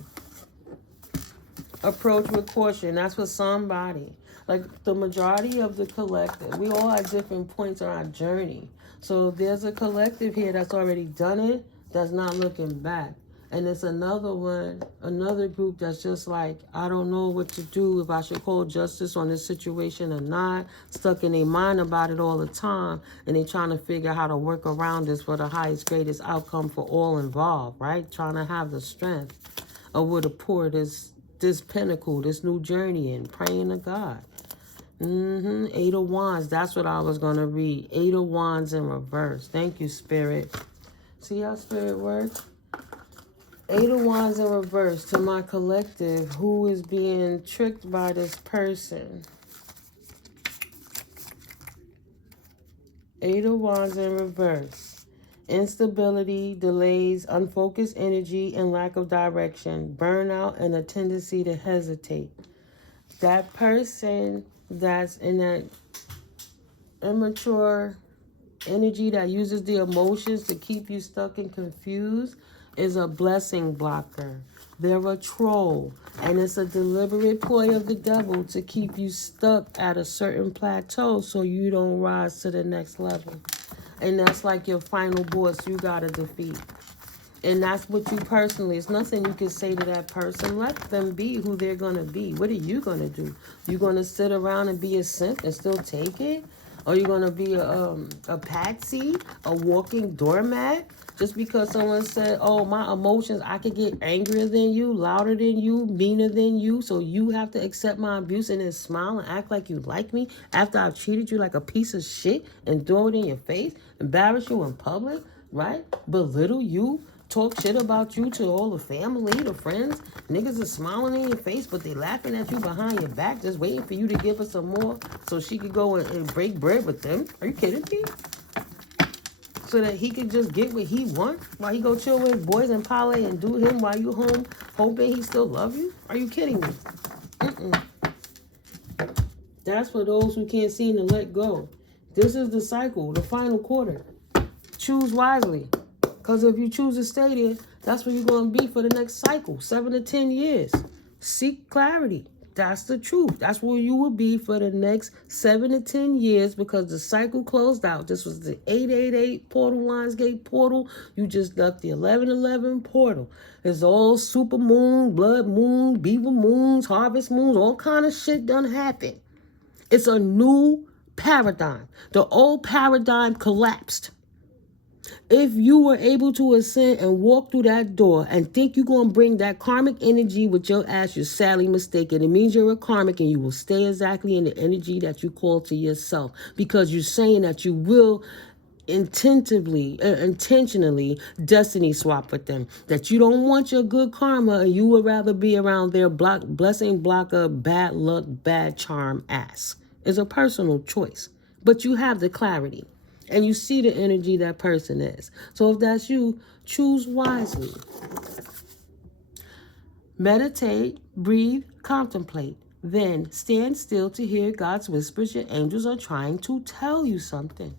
Approach with caution. That's for somebody. Like the majority of the collective, we all at different points on our journey. So there's a collective here that's already done it, that's not looking back. And it's another one, another group that's just like, I don't know what to do, if I should call justice on this situation or not. Stuck in their mind about it all the time. And they're trying to figure out how to work around this for the highest, greatest outcome for all involved, right? Trying to have the strength of where to pour this pentacle, this new journey in, praying to God. Eight of Wands. That's what I was going to read. Eight of Wands in reverse. Thank you, Spirit. See how Spirit works? Eight of Wands in reverse to my collective who is being tricked by this person. Eight of Wands in reverse. Instability, delays, unfocused energy, and lack of direction. Burnout and a tendency to hesitate. That person that's in that immature energy that uses the emotions to keep you stuck and confused is a blessing blocker. They're a troll, and it's a deliberate ploy of the devil to keep you stuck at a certain plateau so you don't rise to the next level. And that's like your final boss you gotta defeat. And that's what you personally, it's nothing you can say to that person. Let them be who they're going to be. What are you going to do? You going to sit around and be a simp and still take it? Or you going to be a patsy, a walking doormat? Just because someone said, oh, my emotions, I could get angrier than you, louder than you, meaner than you. So you have to accept my abuse and then smile and act like you like me after I've treated you like a piece of shit and throw it in your face, embarrass you in public, right? Belittle you. Talk shit about you to all the family, the friends. Niggas are smiling in your face, but they laughing at you behind your back, just waiting for you to give her some more so she could go and break bread with them. Are you kidding me? So that he could just get what he wants while he go chill with his boys and parlay and do him while you home, hoping he still love you? Are you kidding me? That's for those who can't seem to let go. This is the cycle, the final quarter. Choose wisely. Because if you choose to stay there, that's where you're going to be for the next cycle, 7 to 10 years. Seek clarity. That's the truth. That's where you will be for the next 7 to 10 years because the cycle closed out. This was the 888 portal, Lionsgate portal. You just left the 1111 portal. It's all super moon, blood moon, beaver moons, harvest moons, all kind of shit done happened. It's a new paradigm. The old paradigm collapsed. If you were able to ascend and walk through that door and think you're going to bring that karmic energy with your ass, you're sadly mistaken. It means you're a karmic and you will stay exactly in the energy that you call to yourself because you're saying that you will intentionally destiny swap with them. That you don't want your good karma and you would rather be around their blessing blocker, bad luck, bad charm ass. It's a personal choice. But you have the clarity. And you see the energy that person is. So if that's you, choose wisely. Meditate, breathe, contemplate. Then stand still to hear God's whispers. Your angels are trying to tell you something.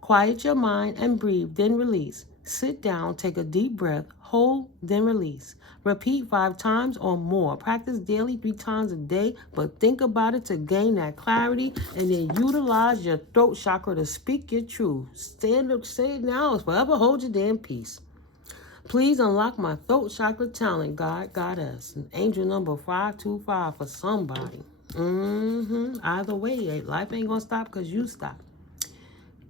Quiet your mind and breathe, then release. Sit down, take a deep breath, hold, then release. Repeat 5 times or more. Practice daily 3 times a day, but think about it to gain that clarity and then utilize your throat chakra to speak your truth. Stand up, say it now, forever hold your damn peace. Please unlock my throat chakra talent, God, Goddess. Angel number 525 for somebody. Either way, life ain't gonna stop because you stop.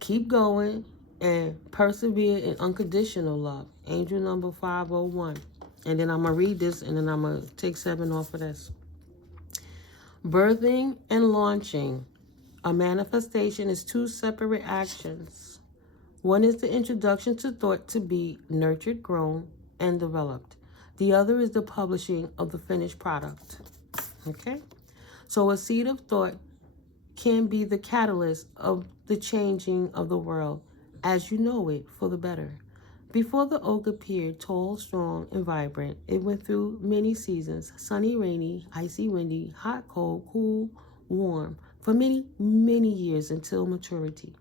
Keep going and persevere in unconditional love. Angel number 501. And then I'm going to read this and then I'm going to take 7 off of this. Birthing and launching. A manifestation is 2 separate actions. One is the introduction to thought to be nurtured, grown, and developed. The other is the publishing of the finished product. Okay? So a seed of thought can be the catalyst of the changing of the world as you know it for the better. Before the oak appeared tall, strong, and vibrant, it went through many seasons, sunny, rainy, icy, windy, hot, cold, cool, warm, for many, many years until maturity.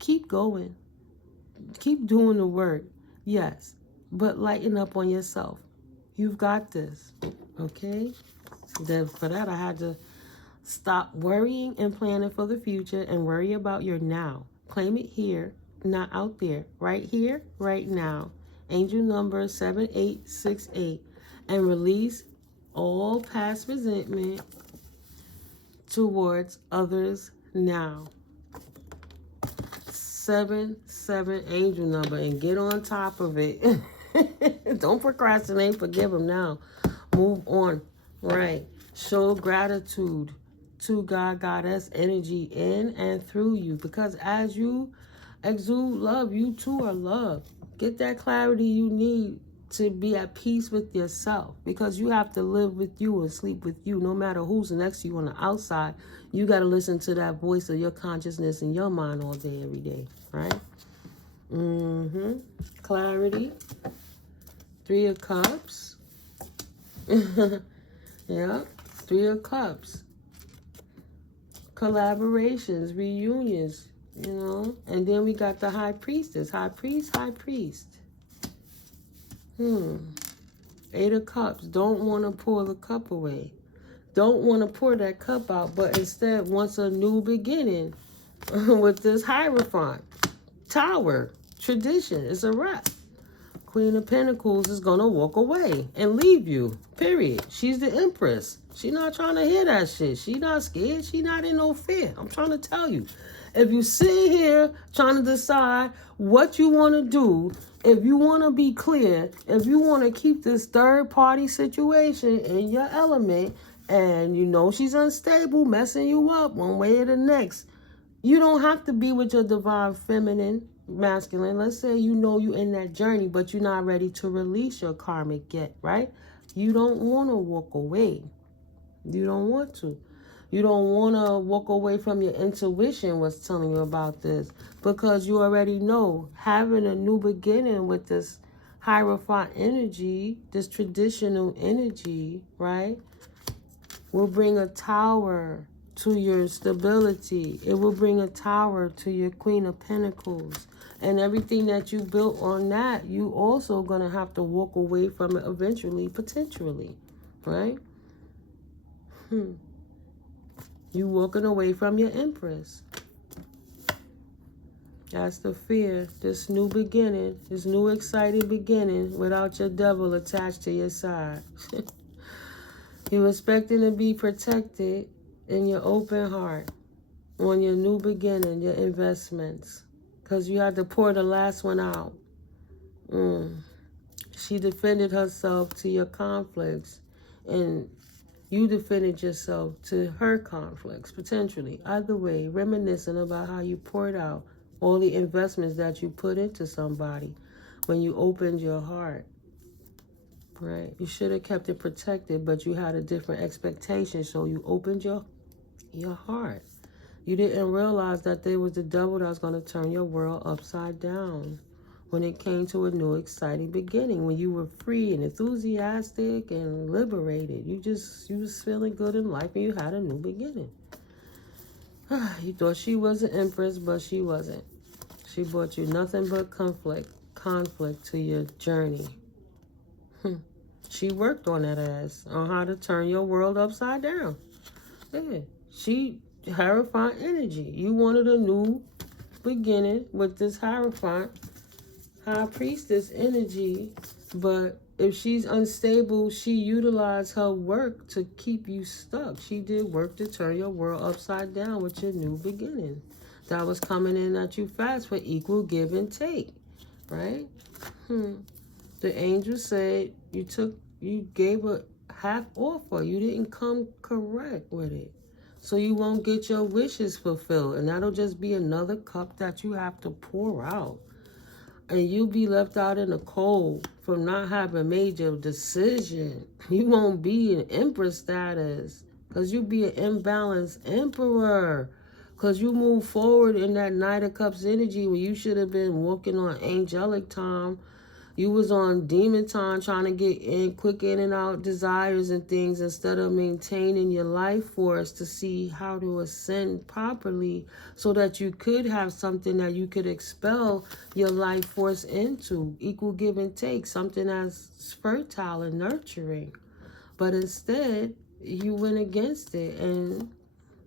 Keep going. Keep doing the work, yes, but lighten up on yourself. You've got this, okay? Then for that, I had to stop worrying and planning for the future and worry about your now. Claim it here, not out there. Right here, right now. Angel number 7868. And release all past resentment towards others now. 77 angel number and get on top of it. Don't procrastinate. Forgive them now. Move on. Right. Show gratitude. to God, Goddess energy in and through you. Because as you exude love, you too are love. Get that clarity you need to be at peace with yourself. Because you have to live with you and sleep with you. No matter who's next to you on the outside, you got to listen to that voice of your consciousness in your mind all day, every day. Right? Clarity. 3 of Cups. Yeah. 3 of Cups. Collaborations, reunions, you know. And then we got the High Priestess. High Priest, High Priest. 8 of Cups. Don't want to pour the cup away. Don't want to pour that cup out, but instead wants a new beginning with this Hierophant. Tower. Tradition. It's a wrap. Queen of Pentacles is going to walk away and leave you. Period. She's the Empress. She's not trying to hear that shit. She not scared. She not in no fear. I'm trying to tell you. If you sit here trying to decide what you want to do, if you want to be clear, if you want to keep this third-party situation in your element, and you know she's unstable, messing you up one way or the next, you don't have to be with your divine feminine, masculine. Let's say you know you're in that journey, but you're not ready to release your karmic yet, right? You don't want to walk away. You don't want to. You don't want to walk away from your intuition was telling you about this, because you already know having a new beginning with this Hierophant energy, this traditional energy, right, will bring a tower to your stability. It will bring a tower to your Queen of Pentacles. And everything that you built on that, you also going to have to walk away from it eventually, potentially, right? You walking away from your Empress. That's the fear. This new beginning, this new exciting beginning without your devil attached to your side. You're expecting to be protected in your open heart on your new beginning, your investments. Because you had to pour the last one out. She defended herself to your conflicts. And you defended yourself to her conflicts, potentially. Either way, reminiscing about how you poured out all the investments that you put into somebody when you opened your heart. Right? You should have kept it protected, but you had a different expectation, so you opened your heart. You didn't realize that there was the devil that was going to turn your world upside down when it came to a new exciting beginning, when you were free and enthusiastic and liberated. You was feeling good in life and you had a new beginning. You thought she was an Empress, but she wasn't. She brought you nothing but conflict to your journey. She worked on that ass, on how to turn your world upside down. Yeah, she Hierophant energy. You wanted a new beginning with this Hierophant, High Priestess energy, but if she's unstable, she utilized her work to keep you stuck. She did work to turn your world upside down with your new beginning. That was coming in at you fast for equal give and take, right? The angel said you gave a half offer. You didn't come correct with it. So you won't get your wishes fulfilled. And that'll just be another cup that you have to pour out. And you'll be left out in the cold from not having made your decision. You won't be in Empress status, because you'll be an imbalanced Emperor. Because you move forward in that Knight of Cups energy when you should have been walking on angelic time. You was on demon time, trying to get in quick in and out desires and things, instead of maintaining your life force to see how to ascend properly, so that you could have something that you could expel your life force into. Equal give and take, something that's fertile and nurturing. But instead, you went against it, and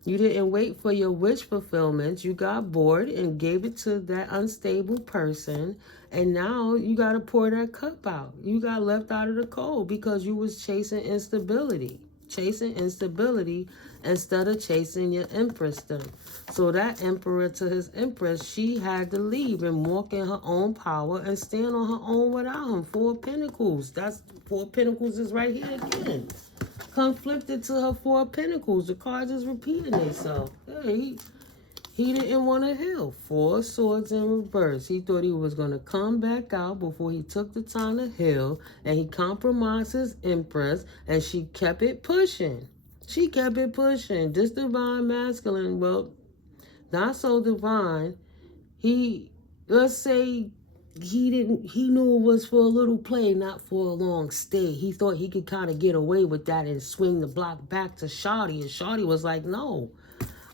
you didn't wait for your wish fulfillment. You got bored and gave it to that unstable person. And now you got to pour that cup out. You got left out of the cold because you was chasing instability. Chasing instability instead of chasing your empressdom. So that emperor to his empress, she had to leave and walk in her own power and stand on her own without him. 4 of Pentacles. That's 4 of Pentacles is right here again. conflicted to her 4 of Pentacles. The cards is repeating themselves. Yeah, he didn't want to heal. 4 of Swords in reverse. He thought he was going to come back out before he took the time to heal. And he compromised his Empress. And she kept it pushing. She kept it pushing. This divine masculine, well, not so divine. Let's say he knew it was for a little play, not for a long stay. He thought he could kind of get away with that and swing the block back to Shawty. And Shawty was like, no.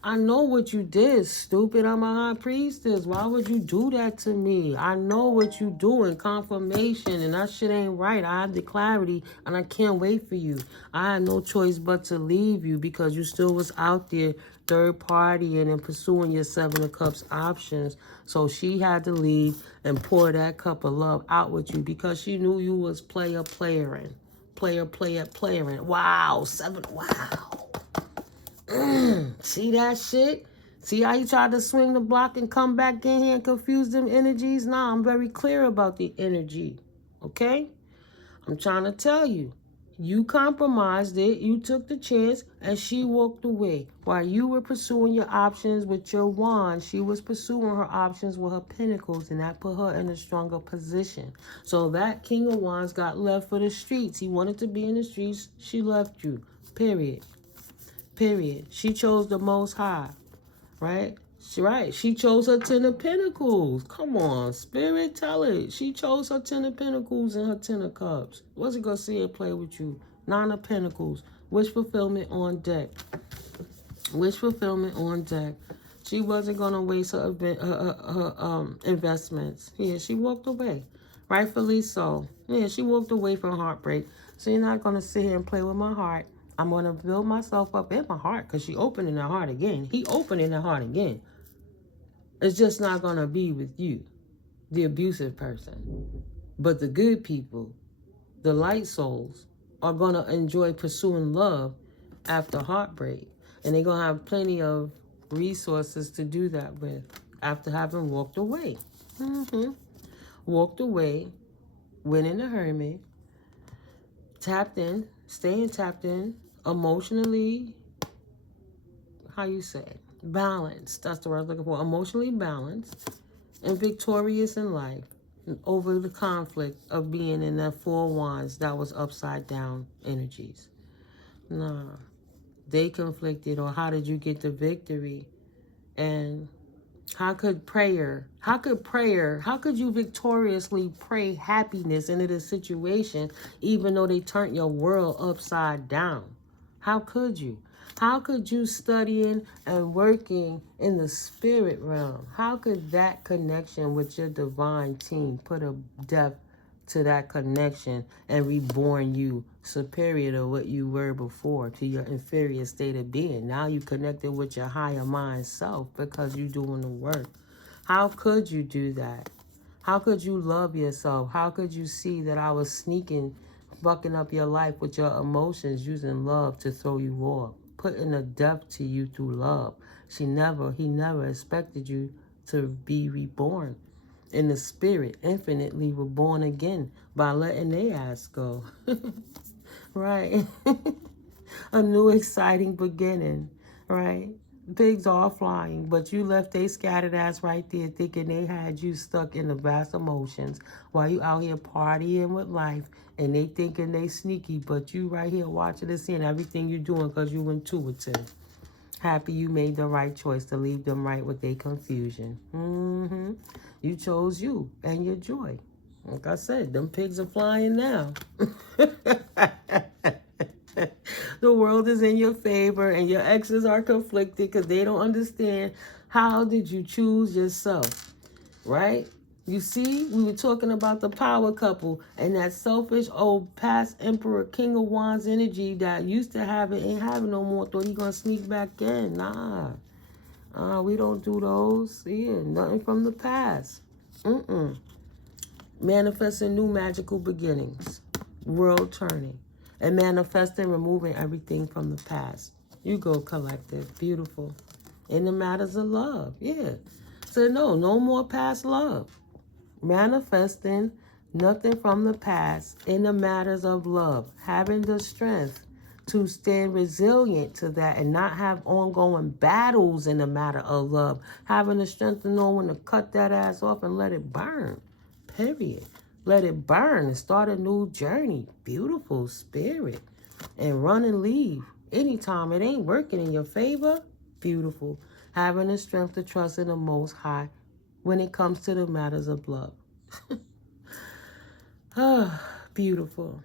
I know what you did, stupid. I'm a high priestess. Why would you do that to me? I know what you doing. Confirmation. And that shit ain't right. I have the clarity and I can't wait for you. I had no choice but to leave you because you still was out there third party and then pursuing your 7 of Cups options. So she had to leave and pour that cup of love out with you because she knew you was player-playerin'. Player-player-playerin'. Wow. 7. Wow. See that shit? See how you tried to swing the block and come back in here and confuse them energies? Nah, I'm very clear about the energy. Okay? I'm trying to tell you. You compromised it. You took the chance and she walked away. While you were pursuing your options with your wand, she was pursuing her options with her pentacles, and that put her in a stronger position. So that King of Wands got left for the streets. He wanted to be in the streets. She left you. Period. Period. She chose the Most High, right? She chose her 10 of Pentacles. Come on, Spirit, tell it. She chose her 10 of Pentacles and her 10 of Cups. Wasn't gonna see it play with you. 9 of Pentacles. Wish fulfillment on deck. Wish fulfillment on deck. She wasn't gonna waste her investments. Yeah, she walked away, rightfully so. Yeah, she walked away from heartbreak. So you're not gonna sit here and play with my heart. I'm going to build myself up in my heart because she opening her heart again. He opening her heart again. It's just not going to be with you, the abusive person. But the good people, the light souls, are going to enjoy pursuing love after heartbreak. And they're going to have plenty of resources to do that with after having walked away. Walked away, went in the hermit, tapped in, staying tapped in, emotionally, how you say it? Balanced. That's the word I was looking for. Emotionally balanced and victorious in life over the conflict of being in that 4 of Wands that was upside down energies. Nah. They conflicted on how did you get the victory, and how could you victoriously pray happiness into the situation even though they turned your world upside down? How could you? How could you studying and working in the spirit realm? How could that connection with your divine team put a depth to that connection and reborn you superior to what you were before, to your inferior state of being? Now you connected with your higher mind self because you're doing the work. How could you do that? How could you love yourself? How could you see that I was sneaking, fucking up your life with your emotions, using love to throw you off, putting a depth to you through love? He never expected you to be reborn in the spirit, infinitely reborn again by letting their ass go. Right? A new exciting beginning, right? Pigs are flying, but you left they scattered ass right there thinking they had you stuck in the vast emotions while you out here partying with life, and they thinking they sneaky, but you right here watching and seeing everything you doing because you intuitive. Happy you made the right choice to leave them right with their confusion. You chose you and your joy. Like I said, them pigs are flying now. The world is in your favor and your exes are conflicted because they don't understand how did you choose yourself, right? You see, we were talking about the power couple and that selfish old past emperor, King of Wands energy that used to have it, ain't having no more. Thought he gonna sneak back in. Nah. We don't do those. Yeah, nothing from the past. Manifesting new magical beginnings. World turning. And manifesting, removing everything from the past. You go, collective. Beautiful. In the matters of love. Yeah. So no more past love. Manifesting nothing from the past in the matters of love. Having the strength to stand resilient to that and not have ongoing battles in the matter of love. Having the strength to know when to cut that ass off and let it burn. Period. Let it burn and start a new journey. Beautiful spirit. And run and leave. Anytime it ain't working in your favor, beautiful. Having the strength to trust in the Most High when it comes to the matters of love. Beautiful.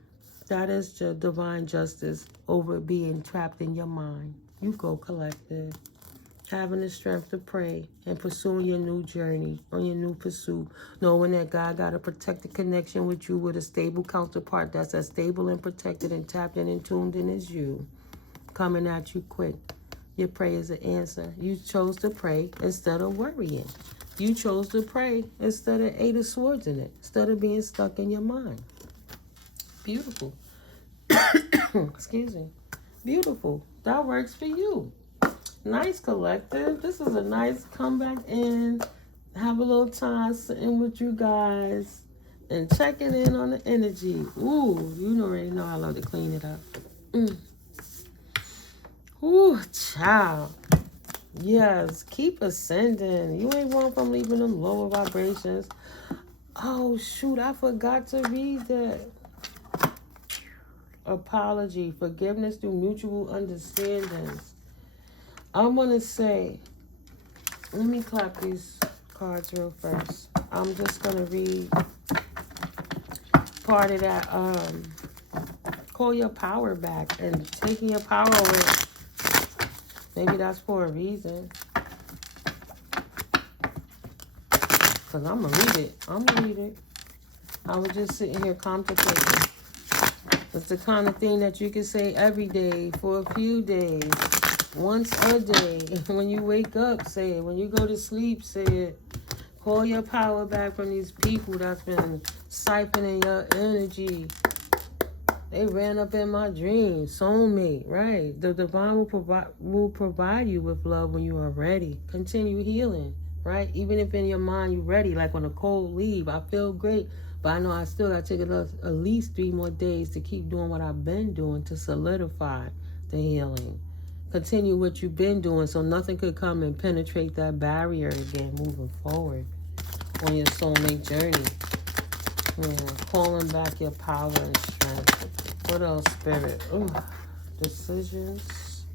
That is your divine justice over being trapped in your mind. You go, collective. Having the strength to pray and pursuing your new journey on your new pursuit. Knowing that God got a protected connection with you with a stable counterpart that's as stable and protected and tapped in and tuned in as you. Coming at you quick. Your prayer is an answer. You chose to pray instead of worrying. You chose to pray instead of 8 of swords in it. Instead of being stuck in your mind. Beautiful. Excuse me. Beautiful. That works for you. Nice, collective. This is a nice comeback in. Have a little time sitting with you guys and checking in on the energy. Ooh, you already know I love to clean it up. Ooh, child. Yes, keep ascending. You ain't one from leaving them lower vibrations. Oh, shoot, I forgot to read that. Apology, forgiveness through mutual understandings. I'm going to say, let me clap these cards real first. I'm just going to read part of that, call your power back and taking your power away. Maybe that's for a reason. Because I'm going to read it. I was just sitting here contemplating. It's the kind of thing that you can say every day for a few days. Once a day. When you wake up, say it. When you go to sleep, say it. Call your power back from these people that's been siphoning your energy. They ran up in my dreams. Soulmate, right? The divine will provide you with love when you are ready. Continue healing, right? Even if in your mind you're ready, like on a cold leave, I feel great. But I know I still got to take at least 3 more days to keep doing what I've been doing to solidify the healing. Continue what you've been doing so nothing could come and penetrate that barrier again moving forward on your soulmate journey. Yeah, calling back your power and strength. What else, Spirit? Ooh, decisions.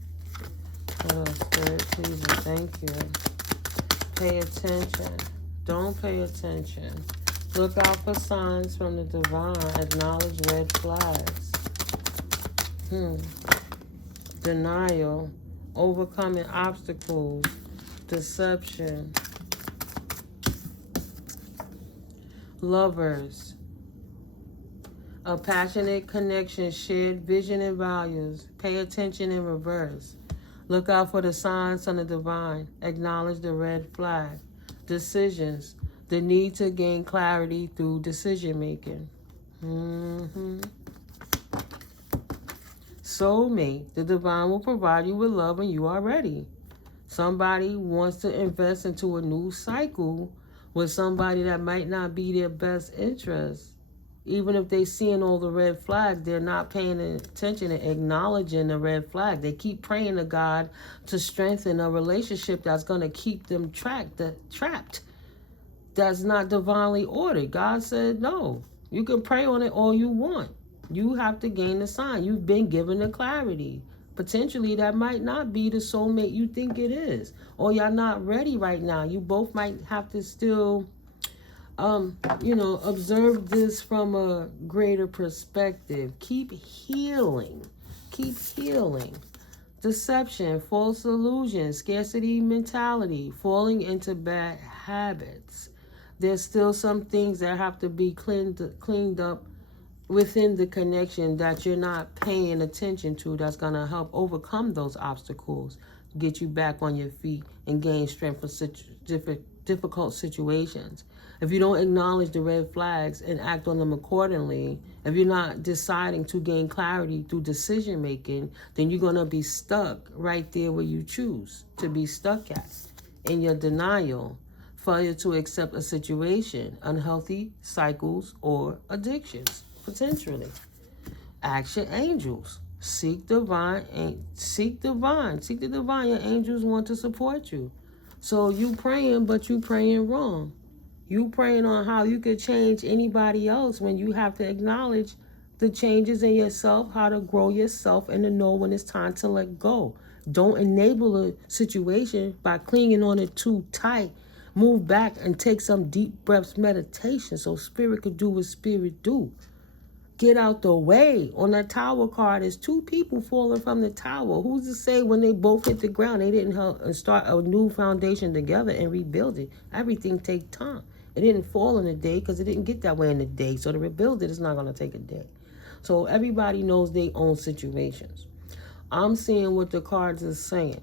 What else, Spirit? Please and thank you. Pay attention. Don't pay attention. Look out for signs from the divine. Acknowledge red flags. Denial. Overcoming obstacles. Deception. Lovers. A passionate connection, shared vision and values. Pay attention in reverse. Look out for the signs from the divine. Acknowledge the red flag. Decisions. The need to gain clarity through decision making. Soulmate. The divine will provide you with love when you are ready. Somebody wants to invest into a new cycle with somebody that might not be their best interest. Even if they're seeing all the red flags, they're not paying attention and acknowledging the red flag. They keep praying to God to strengthen a relationship that's going to keep them trapped. That's not divinely ordered. God said, no, you can pray on it all you want. You have to gain the sign. You've been given the clarity. Potentially, that might not be the soulmate you think it is. Or you're not ready right now. You both might have to still, observe this from a greater perspective. Keep healing. Keep healing. Deception, false illusion, scarcity mentality, falling into bad habits. There's still some things that have to be cleaned up within the connection that you're not paying attention to that's going to help overcome those obstacles, get you back on your feet and gain strength for difficult situations. If you don't acknowledge the red flags and act on them accordingly, if you're not deciding to gain clarity through decision making, then you're going to be stuck right there where you choose to be stuck at, in your denial, failure to accept a situation, unhealthy cycles or addictions, potentially. Action angels. Seek divine. Seek divine. Seek the divine. Your angels want to support you. So you praying, but you praying wrong. You praying on how you could change anybody else when you have to acknowledge the changes in yourself, how to grow yourself, and to know when it's time to let go. Don't enable a situation by clinging on it too tight. Move back and take some deep breaths meditation so spirit could do what spirit do. Get out the way. On that tower card, there's two people falling from the tower. Who's to say when they both hit the ground, they didn't help start a new foundation together and rebuild it? Everything takes time. It didn't fall in a day because it didn't get that way in a day. So to rebuild it is not going to take a day. So everybody knows their own situations. I'm seeing what the cards are saying.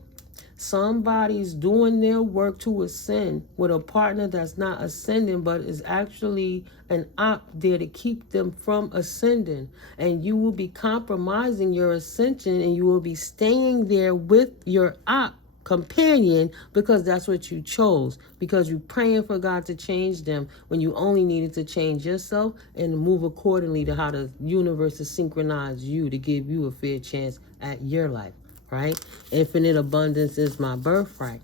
Somebody's doing their work to ascend with a partner that's not ascending, but is actually an op there to keep them from ascending. And you will be compromising your ascension, and you will be staying there with your op companion because that's what you chose, because you're praying for God to change them when you only needed to change yourself and move accordingly to how the universe has synchronized you to give you a fair chance at your life. Right? Infinite abundance is my birthright.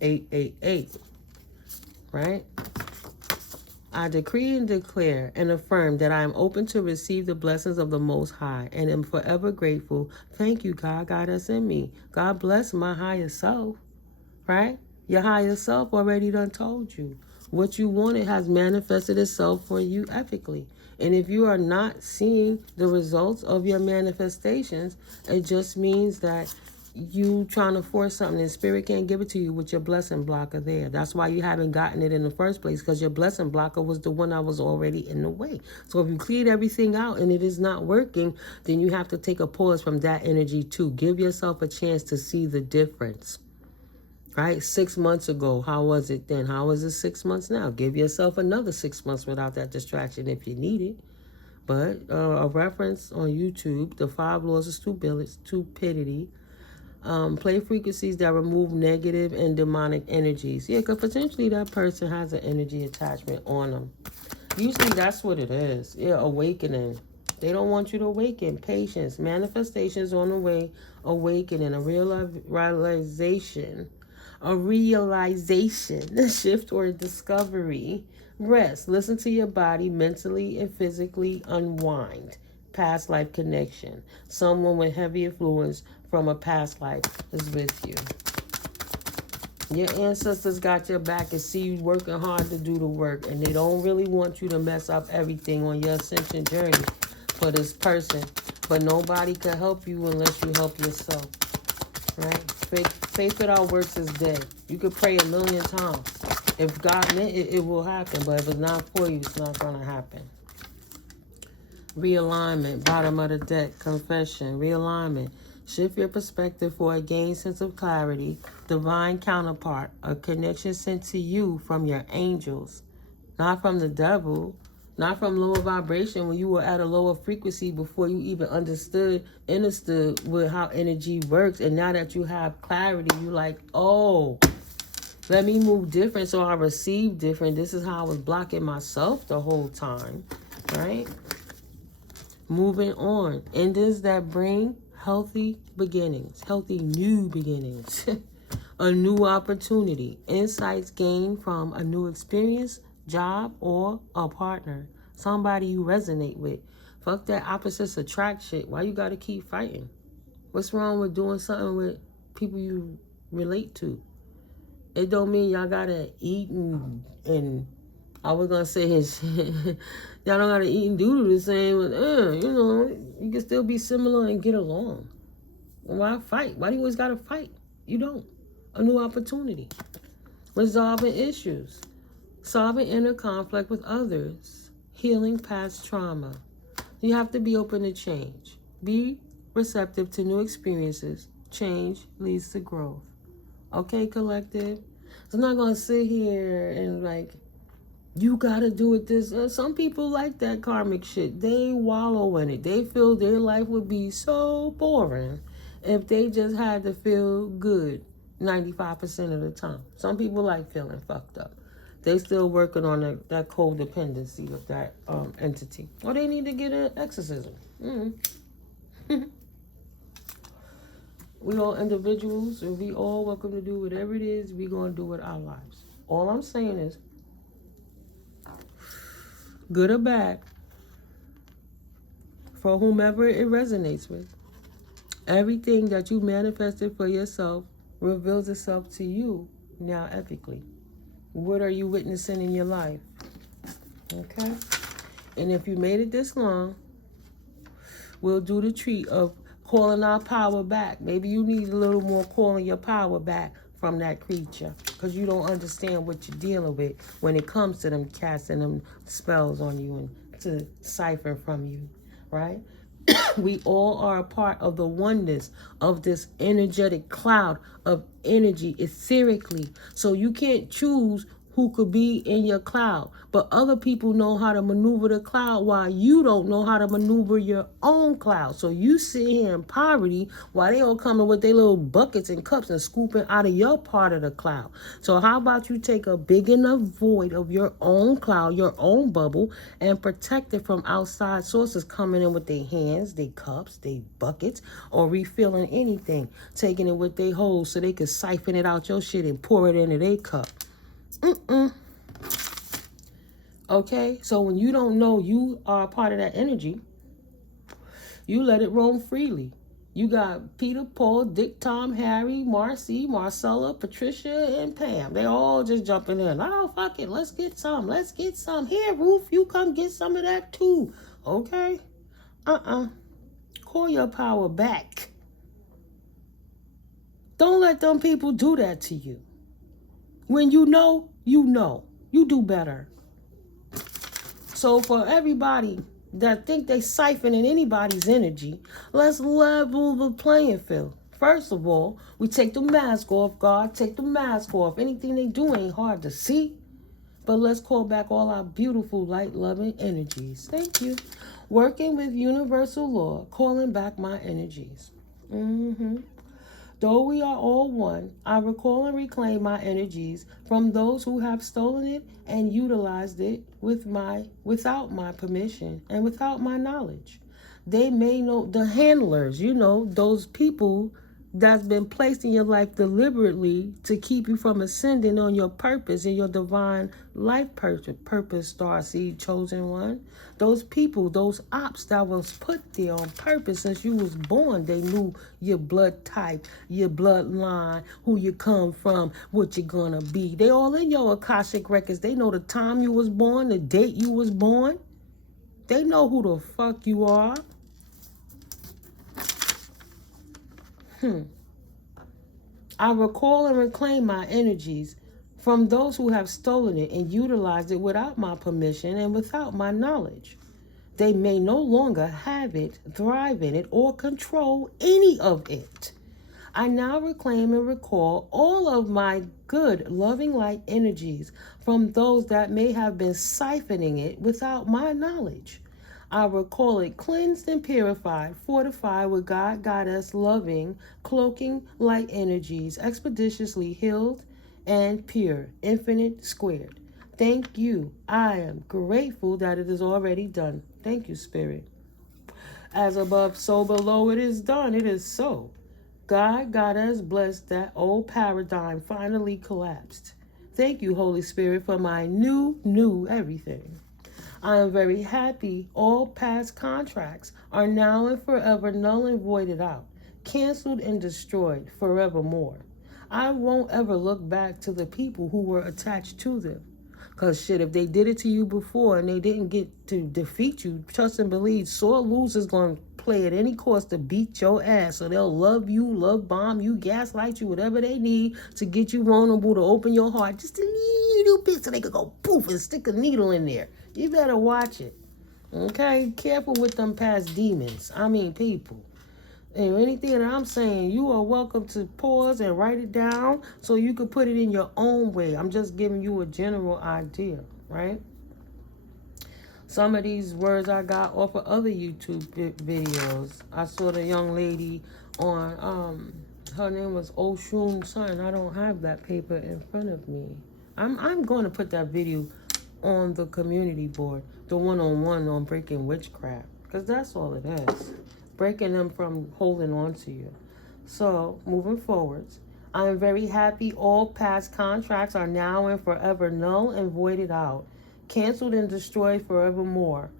888. Right? I decree and declare and affirm that I am open to receive the blessings of the Most High and am forever grateful. Thank you, God. God that's in me. God bless my higher self. Right? Your higher self already done told you. What you wanted has manifested itself for you ethically. And if you are not seeing the results of your manifestations, it just means that you trying to force something and spirit can't give it to you with your blessing blocker there. That's why you haven't gotten it in the first place, because your blessing blocker was the one that was already in the way. So if you cleared everything out and it is not working, then you have to take a pause from that energy too. Give yourself a chance to see the difference. Right? 6 months ago, how was it then? How is it 6 months now? Give yourself another 6 months without that distraction if you need it. But a reference on YouTube, the 5 laws of stupidity. Play frequencies that remove negative and demonic energies. Yeah, because potentially that person has an energy attachment on them. Usually that's what it is. Yeah, awakening. They don't want you to awaken. Patience. Manifestations on the way. Awakening. A realization. A realization, shift, or discovery. Rest. Listen to your body mentally and physically unwind. Past life connection. Someone with heavy influence from a past life is with you. Your ancestors got your back and see you working hard to do the work, and they don't really want you to mess up everything on your ascension journey for this person. But nobody can help you unless you help yourself. Right? Faith without works is dead. You could pray 1,000,000 times. If God meant it, it will happen. But if it's not for you, it's not going to happen. Realignment. Bottom of the deck. Confession. Realignment. Shift your perspective for a gained sense of clarity. Divine counterpart. A connection sent to you from your angels. Not from the devil. Not from lower vibration when you were at a lower frequency before you even understood with how energy works. And now that you have clarity, you're like, oh, let me move different so I receive different. This is how I was blocking myself the whole time, right? Moving on. Endings that bring healthy beginnings, healthy new beginnings, a new opportunity, insights gained from a new experience, job, or a partner, somebody you resonate with. Fuck that opposites attract shit. Why you gotta keep fighting? What's wrong with doing something with people you relate to? It don't mean y'all gotta eat and I was gonna say his y'all don't gotta eat and do the same, but you know, you can still be similar and get along. Why fight? Why do you always gotta fight? You don't. A new opportunity. Resolving issues. Solving inner conflict with others. Healing past trauma. You have to be open to change. Be receptive to new experiences. Change leads to growth. Okay, collective? So I'm not going to sit here and like, you got to do it this. Some people like that karmic shit. They wallow in it. They feel their life would be so boring if they just had to feel good 95% of the time. Some people like feeling fucked up. They still working on that codependency of that entity. Or they need to get an exorcism. We all individuals, and we all welcome to do whatever it is we're going to do with our lives. All I'm saying is, good or bad, for whomever it resonates with, everything that you manifested for yourself reveals itself to you now ethically. What are you witnessing in your life? Okay? And if you made it this long, we'll do the treat of calling our power back. Maybe you need a little more calling your power back from that creature, because you don't understand what you're dealing with when it comes to them casting them spells on you and to cipher from you, right? We all are a part of the oneness of this energetic cloud of energy etherically. So you can't choose who could be in your cloud, but other people know how to maneuver the cloud while you don't know how to maneuver your own cloud. So you sit here in poverty while they all coming with their little buckets and cups and scooping out of your part of the cloud. So how about you take a big enough void of your own cloud, your own bubble, and protect it from outside sources coming in with their hands, their cups, their buckets, or refilling anything, taking it with their holes so they can siphon it out your shit and pour it into their cup. Okay, so when you don't know you are a part of that energy, you let it roam freely. You got Peter, Paul, Dick, Tom, Harry, Marcy, Marcella, Patricia, and Pam. They all just jumping in. Oh, fuck it, let's get some. Let's get some. Here, Ruth, you come get some of that too. Okay? Call your power back. Don't let them people do that to you. When you know, you know. You do better. So for everybody that think they siphoning anybody's energy, let's level the playing field. First of all, we take the mask off, God. Take the mask off. Anything they do ain't hard to see. But let's call back all our beautiful, light-loving energies. Thank you. Working with universal law, calling back my energies. Though we are all one, I recall and reclaim my energies from those who have stolen it and utilized it without my permission and without my knowledge. They may know the handlers, those people that's been placed in your life deliberately to keep you from ascending on your purpose and your divine life purpose, starseed chosen one. Those people, those ops that was put there on purpose since you was born, they knew your blood type, your bloodline, who you come from, what you're gonna be. They all in your Akashic records. They know the time you was born, the date you was born. They know who the fuck you are. I recall and reclaim my energies from those who have stolen it and utilized it without my permission and without my knowledge. They may no longer have it, thrive in it, or control any of it. I now reclaim and recall all of my good, loving light energies from those that may have been siphoning it without my knowledge. I recall it cleansed and purified, fortified with God, Goddess, loving, cloaking light energies, expeditiously healed and pure, infinite, squared. Thank you. I am grateful that it is already done. Thank you, Spirit. As above, so below, it is done. It is so. God, Goddess, blessed that old paradigm finally collapsed. Thank you, Holy Spirit, for my new everything. I am very happy all past contracts are now and forever null and voided out, canceled and destroyed forevermore. I won't ever look back to the people who were attached to them. Because shit, if they did it to you before and they didn't get to defeat you, trust and believe, sore losers going to play at any cost to beat your ass. So they'll love you, love bomb you, gaslight you, whatever they need to get you vulnerable, to open your heart just a little bit so they could go poof and stick a needle in there. You better watch it. Okay? Careful with them past demons. I mean people. And anything that I'm saying, you are welcome to pause and write it down so you can put it in your own way. I'm just giving you a general idea, right? Some of these words I got off of other YouTube videos. I saw the young lady on, her name was Oshun Sun. I don't have that paper in front of me. I'm going to put that video on the community board, the one-on-one on breaking witchcraft, because that's all it is. Breaking them from holding on to you. So, moving forwards, I am very happy all past contracts are now and forever null and voided out, canceled and destroyed forevermore.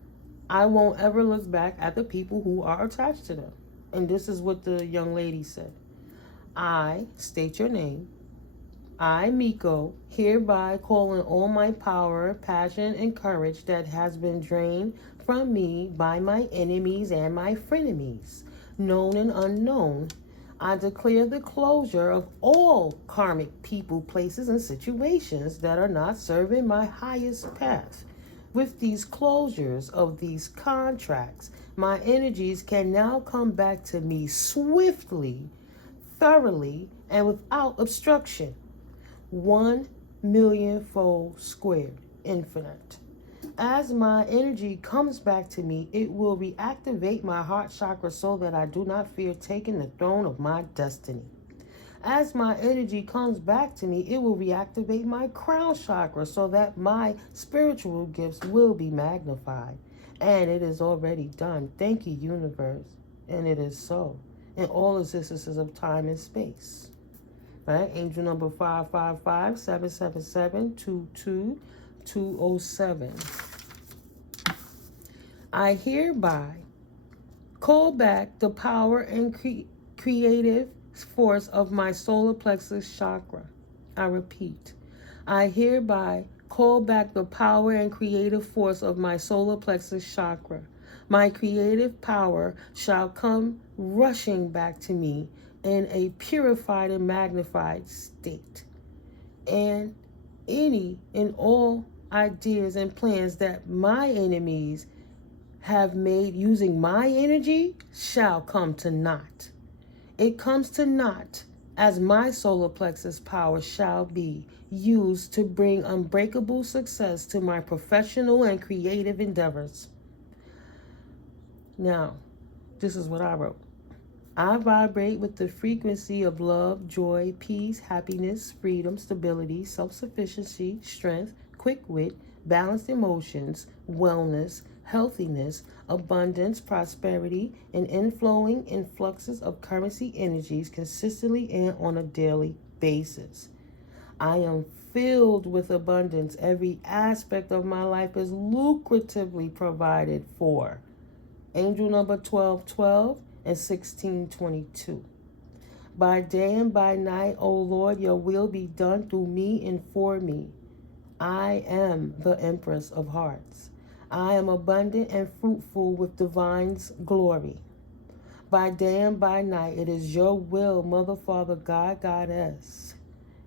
I won't ever look back at the people who are attached to them. And this is what the young lady said. I state your name. I, Miko, hereby calling all my power, passion, and courage that has been drained from me by my enemies and my frenemies, known and unknown. I declare the closure of all karmic people, places, and situations that are not serving my highest path. With these closures of these contracts, my energies can now come back to me swiftly, thoroughly, and without obstruction. 1,000,000-fold squared, infinite. As my energy comes back to me, it will reactivate my heart chakra so that I do not fear taking the throne of my destiny. As my energy comes back to me, it will reactivate my crown chakra so that my spiritual gifts will be magnified. And it is already done. Thank you, universe. And it is so. In all existences of time and space. Right? Angel number 555-777-22207. I hereby call back the power and creative force of my solar plexus chakra. I repeat, I hereby call back the power and creative force of my solar plexus chakra. My creative power shall come rushing back to me in a purified and magnified state. And any and all ideas and plans that my enemies have made using my energy shall come to naught. It comes to naught as my solar plexus power shall be used to bring unbreakable success to my professional and creative endeavors. Now, this is what I wrote. I vibrate with the frequency of love, joy, peace, happiness, freedom, stability, self-sufficiency, strength, quick wit, balanced emotions, wellness, healthiness, abundance, prosperity, and inflowing influxes of currency energies consistently and on a daily basis. I am filled with abundance. Every aspect of my life is lucratively provided for. Angel number 1212 and 1622. By day and by night, O Lord, your will be done through me and for me. I am the Empress of Hearts. I am abundant and fruitful with divine's glory. By day and by night, it is your will, Mother, Father, God, Goddess,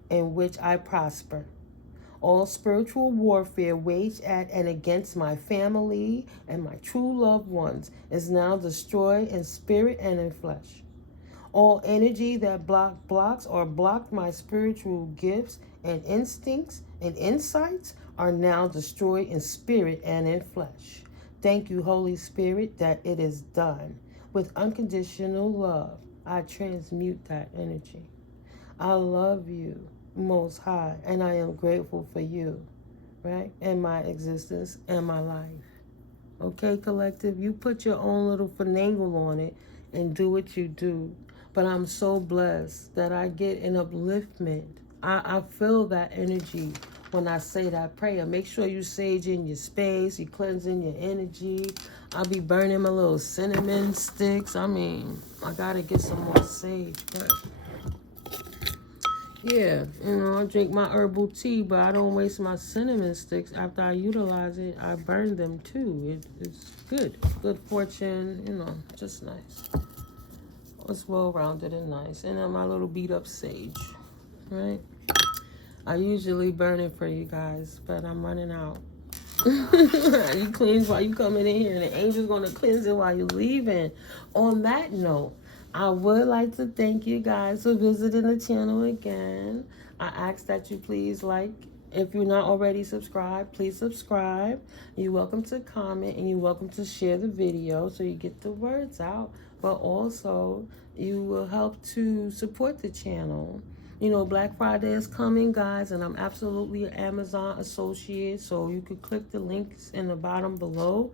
in which I prosper. All spiritual warfare waged at and against my family and my true loved ones is now destroyed in spirit and in flesh. All energy that blocks or blocked my spiritual gifts and instincts and insights are now destroyed in spirit and in flesh. Thank you, Holy Spirit, that it is done. With unconditional love, I transmute that energy. I love you, Most High, and I am grateful for you, right? And my existence and my life. Okay, collective, you put your own little finagle on it and do what you do. But I'm so blessed that I get an upliftment. I feel that energy when I say that prayer. Make sure you sage in your space, you cleansing your energy. I'll be burning my little cinnamon sticks. I mean, I gotta get some more sage, but yeah, I drink my herbal tea, but I don't waste my cinnamon sticks. After I utilize it, I burn them too. It's good. Good fortune, just nice. It's well-rounded and nice. And then my little beat-up sage, right? I usually burn it for you guys, but I'm running out. You cleanse while you coming in here, and the angel's going to cleanse it while you're leaving. On that note, I would like to thank you guys for visiting the channel again. I ask that you please if you're not already subscribed, please subscribe. You're welcome to comment, and you're welcome to share the video so you get the words out. But also, you will help to support the channel. Black Friday is coming, guys, and I'm absolutely an Amazon associate, so you could click the links in the bottom below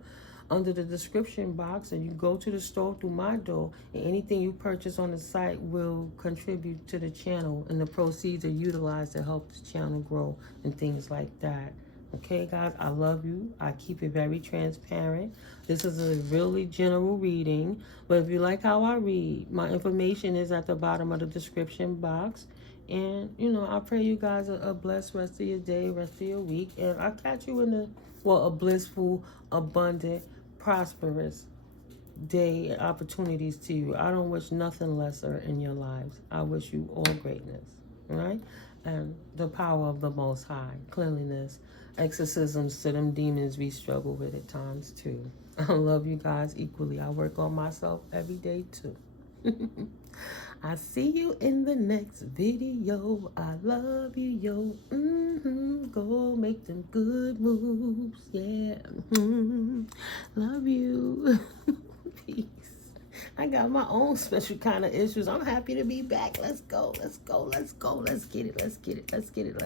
under the description box, and you go to the store through my door, and anything you purchase on the site will contribute to the channel, and the proceeds are utilized to help the channel grow and things like that. Okay, guys, I love you. I keep it very transparent. This is a really general reading, but if you like how I read, my information is at the bottom of the description box. And, you know, I pray you guys a blessed rest of your day, rest of your week. And I'll catch you in a blissful, abundant, prosperous day and opportunities to you. I don't wish nothing lesser in your lives. I wish you all greatness, all right? And the power of the Most High, cleanliness, exorcisms to them demons we struggle with at times too. I love you guys equally. I work on myself every day too. I see you in the next video. I love you, yo. Go make them good moves. Yeah. Love you. Peace. I got my own special kind of issues. I'm happy to be back. Let's go. Let's go. Let's go. Let's get it. Let's get it. Let's get it.